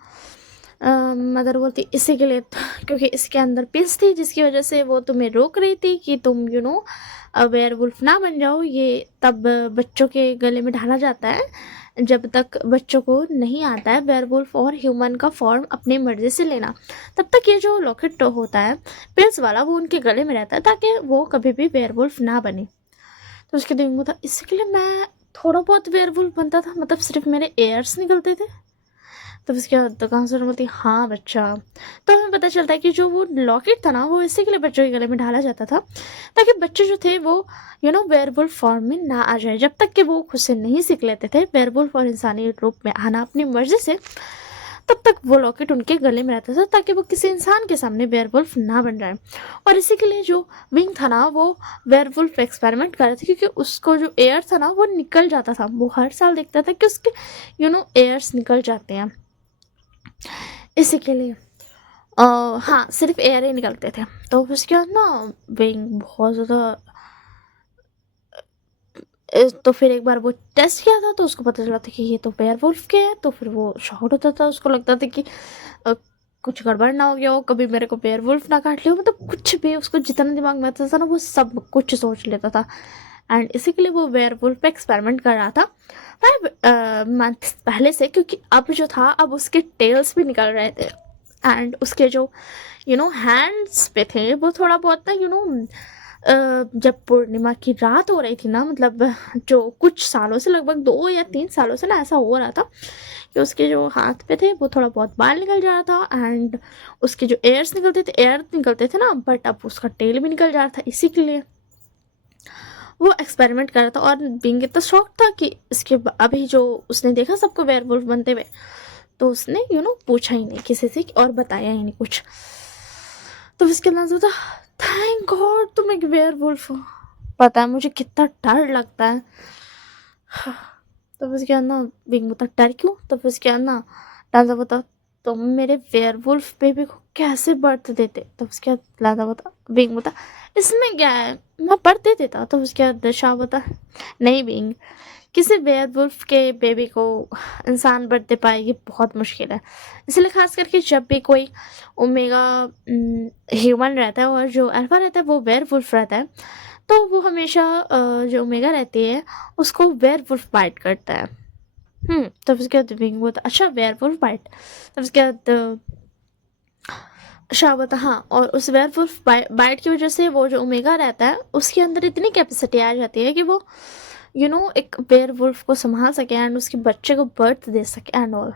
मदर बोलती इसी के लिए क्योंकि इसके अंदर पिल्स थी जिसकी वजह से वो तुम्हें रोक रही थी कि तुम वेयरवुल्फ ना बन जाओ। ये तब बच्चों के गले में डाला जाता है जब तक बच्चों को नहीं आता है वेयरवुल्फ और ह्यूमन का फॉर्म अपनी मर्जी से लेना। तब तक ये जो लॉकेट होता है पिल्स वाला वो उनके गले में रहता है ताकि वो कभी भी वेयरवुल्फ ना बने। तो उसके दिन वो था, इसी के लिए मैं थोड़ा बहुत वेयरवुल्फ बनता था, मतलब सिर्फ मेरे एयर्स निकलते थे। तब उसके बाद दुकान से बोलती, हाँ बच्चा। तो हमें पता चलता है कि जो वो लॉकेट था ना, वो इसी के लिए बच्चों के गले में डाला जाता था, ताकि बच्चे जो थे वो वेयरवुल्फ फॉर्म में ना आ जाए। जब तक कि वो खुद से नहीं सीख लेते थे वेयरवुल्फ और इंसानी रूप में आना अपनी मर्जी से, तब तक वो लॉकेट उनके गले में रहता था, ताकि वो किसी इंसान के सामने वेयरवुल्फ ना बन जाए। और इसी के लिए जो विंग था ना, वो वेयरवुल्फ एक्सपेरिमेंट कर रहे थे, क्योंकि उसको जो एयर था ना वो निकल जाता था। वो हर साल देखता था कि उसके एयर्स निकल जाते हैं। इसी के लिए हाँ, सिर्फ एयर ही निकलते थे। तो उसके बाद ना विंग बहुत ज़्यादा, तो फिर एक बार वो टेस्ट किया था, तो उसको पता चला था कि ये तो वेयरवुल्फ के हैं। तो फिर वो शॉक होता था, उसको लगता था कि अ, कुछ गड़बड़ ना हो गया हो, कभी मेरे को वेयरवुल्फ ना काट लिया हो। मतलब कुछ भी उसको जितना दिमाग में आता था ना, वो सब कुछ सोच लेता था। एंड इसी के लिए वो वेयरवुल्फ पे एक्सपेरिमेंट कर रहा था 5 मंथ पहले से, क्योंकि अब जो था, अब उसके टेल्स भी निकल रहे थे। एंड उसके जो हैंड्स पे थे, वो थोड़ा बहुत ना जब पूर्णिमा की रात हो रही थी ना, मतलब जो कुछ सालों से, लगभग 2 या 3 सालों से ना ऐसा हो रहा था कि उसके जो हाथ पे थे वो थोड़ा बहुत बाल निकल जा रहा था। एंड उसके जो एयर निकलते थे ना, बट अब उसका टेल भी निकल जा रहा था। इसी के लिए वो एक्सपेरिमेंट कर रहा था। और बिंग इतना शॉक था कि अभी जो उसने देखा सबको वेयरवुल्फ बनते हुए, तो उसने पूछा ही नहीं किसी से और बताया ही नहीं कुछ। तो उसके अंदर सोचा, थैंक गॉड तुम एक वेयरवुल्फ हो। पता है मुझे कितना डर लगता है। तो उसके अंदर बिंग बता, डर क्यों? तो उसके अंदर लाजा बता, तुम मेरे वेयरवुल्फ बेबी को कैसे बर्थ देते? तो उसके बाद लाजा बता, बिंग बता, इसमें क्या है, मैं बर्थ दे देता। तो उसके बाद शाह बता, नहीं बिंग, किसी वेयरवुल्फ के बेबी को इंसान बर्थ दे पाए ये बहुत मुश्किल है। इसलिए खास करके जब भी कोई ओमेगा ह्यूमन रहता है और जो अल्फा रहता है वो वेयरवुल्फ रहता है, तो वो हमेशा जो ओमेगा रहती है उसको वेयरवुल्फ बाइट करता है। तब उसके बाद विंग बोलता, अच्छा वेयरवुल्फ बाइट। तब उसके बाद शाह बता, हाँ, और उस वेयरवुल्फ बाइट की वजह से वो जो ओमेगा रहता है उसके अंदर इतनी कैपेसिटी आ जाती है कि वो एक वेयरवुल्फ को संभाल सके एंड उसके बच्चे को बर्थ दे सके एंड ऑल।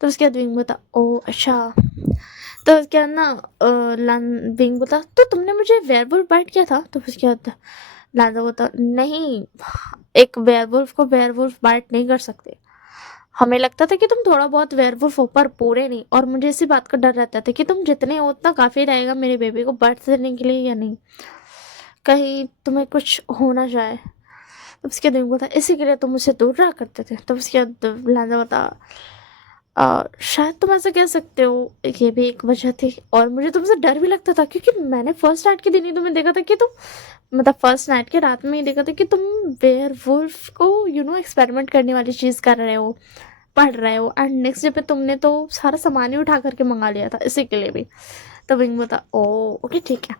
तो उसके बाद विंग बोलता, ओ अच्छा। तो उसके बाद ना विंग बोलता, तो तुमने मुझे वेयरवुल्फ बाइट किया था? तो उसके बाद लाजा बोलता, नहीं, एक वेयरवुल्फ को वेयरवुल्फ बाइट नहीं कर सकते। हमें लगता था कि तुम थोड़ा बहुत वेयरवुल्फ हो पर पूरे नहीं, और मुझे इसी बात का डर रहता था कि तुम जितने हो उतना काफ़ी रहेगा मेरे बेबी को बर्थ देने के लिए या नहीं, कहीं तुम्हें कुछ हो ना जाए। तब उसके बाद बोलता, इसी के लिए तुम मुझसे दूर रहा करते थे? तब उसके बाद लाजा बता, शायद तुम ऐसा कह सकते हो, ये भी एक वजह थी। और मुझे तुमसे डर भी लगता था, क्योंकि मैंने फर्स्ट नाइट के दिन ही तुम्हें देखा था कि तुम, मतलब फर्स्ट नाइट के रात में ही देखा था कि तुम वेयरवुल्फ को एक्सपेरिमेंट करने वाली चीज़ कर रहे हो, पढ़ रहे हो। एंड नेक्स्ट डे पे तुमने तो सारा सामान ही उठा करके मंगा लिया था इसी के लिए भी। तब विंग बता, ओ ओके ठीक है,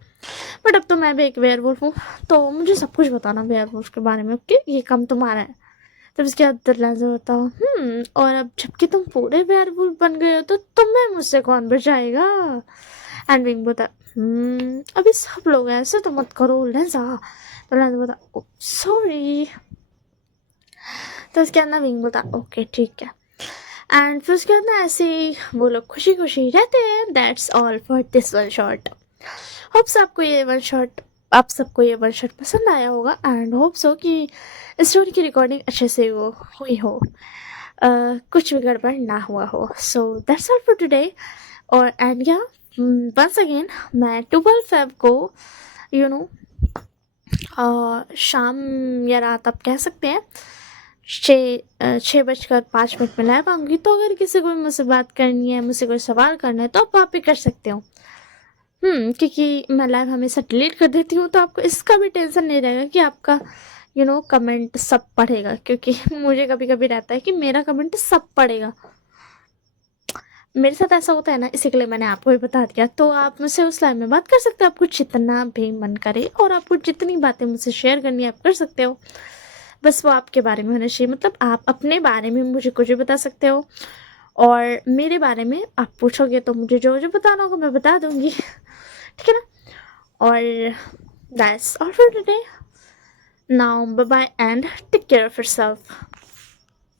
बट अब तो मैं भी एक वेयरवुल्फ हूँ, तो मुझे सब कुछ बताना वेयरवुल्फ के बारे में, ओके? ये काम तुम्हारा है। तब उसके बाद दरवाजा होता, और अब जबकि तुम पूरे वेयरवुल्फ बन गए हो, तो तुम्हें मुझसे कौन बचाएगा? एंड विंग बोता, अभी सब लोग हैं, ऐसे तो मत करो लेंजा। तो लेंजा बोता, सॉरी। तो उसके अंदर विंग बोता, ओके ठीक है। एंड फिर उसके बाद ना ऐसे ही वो लोग खुशी खुशी रहते हैं। That's all for this one shot. Hopes आप सबको ये वन शॉट पसंद आया होगा, एंड होप्स हो कि स्टोरी की रिकॉर्डिंग अच्छे से वो हुई हो, कुछ भी गड़बड़ ना हुआ हो। So that's all for today. और एंड या वंस अगेन, मैं 12 फेब को यू नो शाम या रात आप कह सकते हैं 6:05 में लाइव आऊँगी। तो अगर किसी को मुझसे बात करनी है, मुझसे कोई सवाल करना है, तो आप वहाँ पे कर सकते हो। क्योंकि मैं लाइव हमेशा डिलीट कर देती हूँ, तो आपको इसका भी टेंशन नहीं रहेगा कि आपका कमेंट सब पढ़ेगा, क्योंकि मुझे कभी कभी रहता है कि मेरा कमेंट सब पढ़ेगा। मेरे साथ ऐसा होता है ना, इसी के लिए मैंने आपको भी बता दिया। तो आप मुझसे उस लाइव में बात कर सकते हो, आपको जितना भी मन करे, और आपको जितनी बातें मुझसे शेयर करनी है आप कर सकते हो। बस वो आपके बारे में होना चाहिए, मतलब आप अपने बारे में मुझे कुछ भी बता सकते हो, और मेरे बारे में आप पूछोगे तो मुझे जो जो बताना होगा मैं बता दूंगी। ठीक है ना? और that's all for today. Now, bye bye and take care of yourself.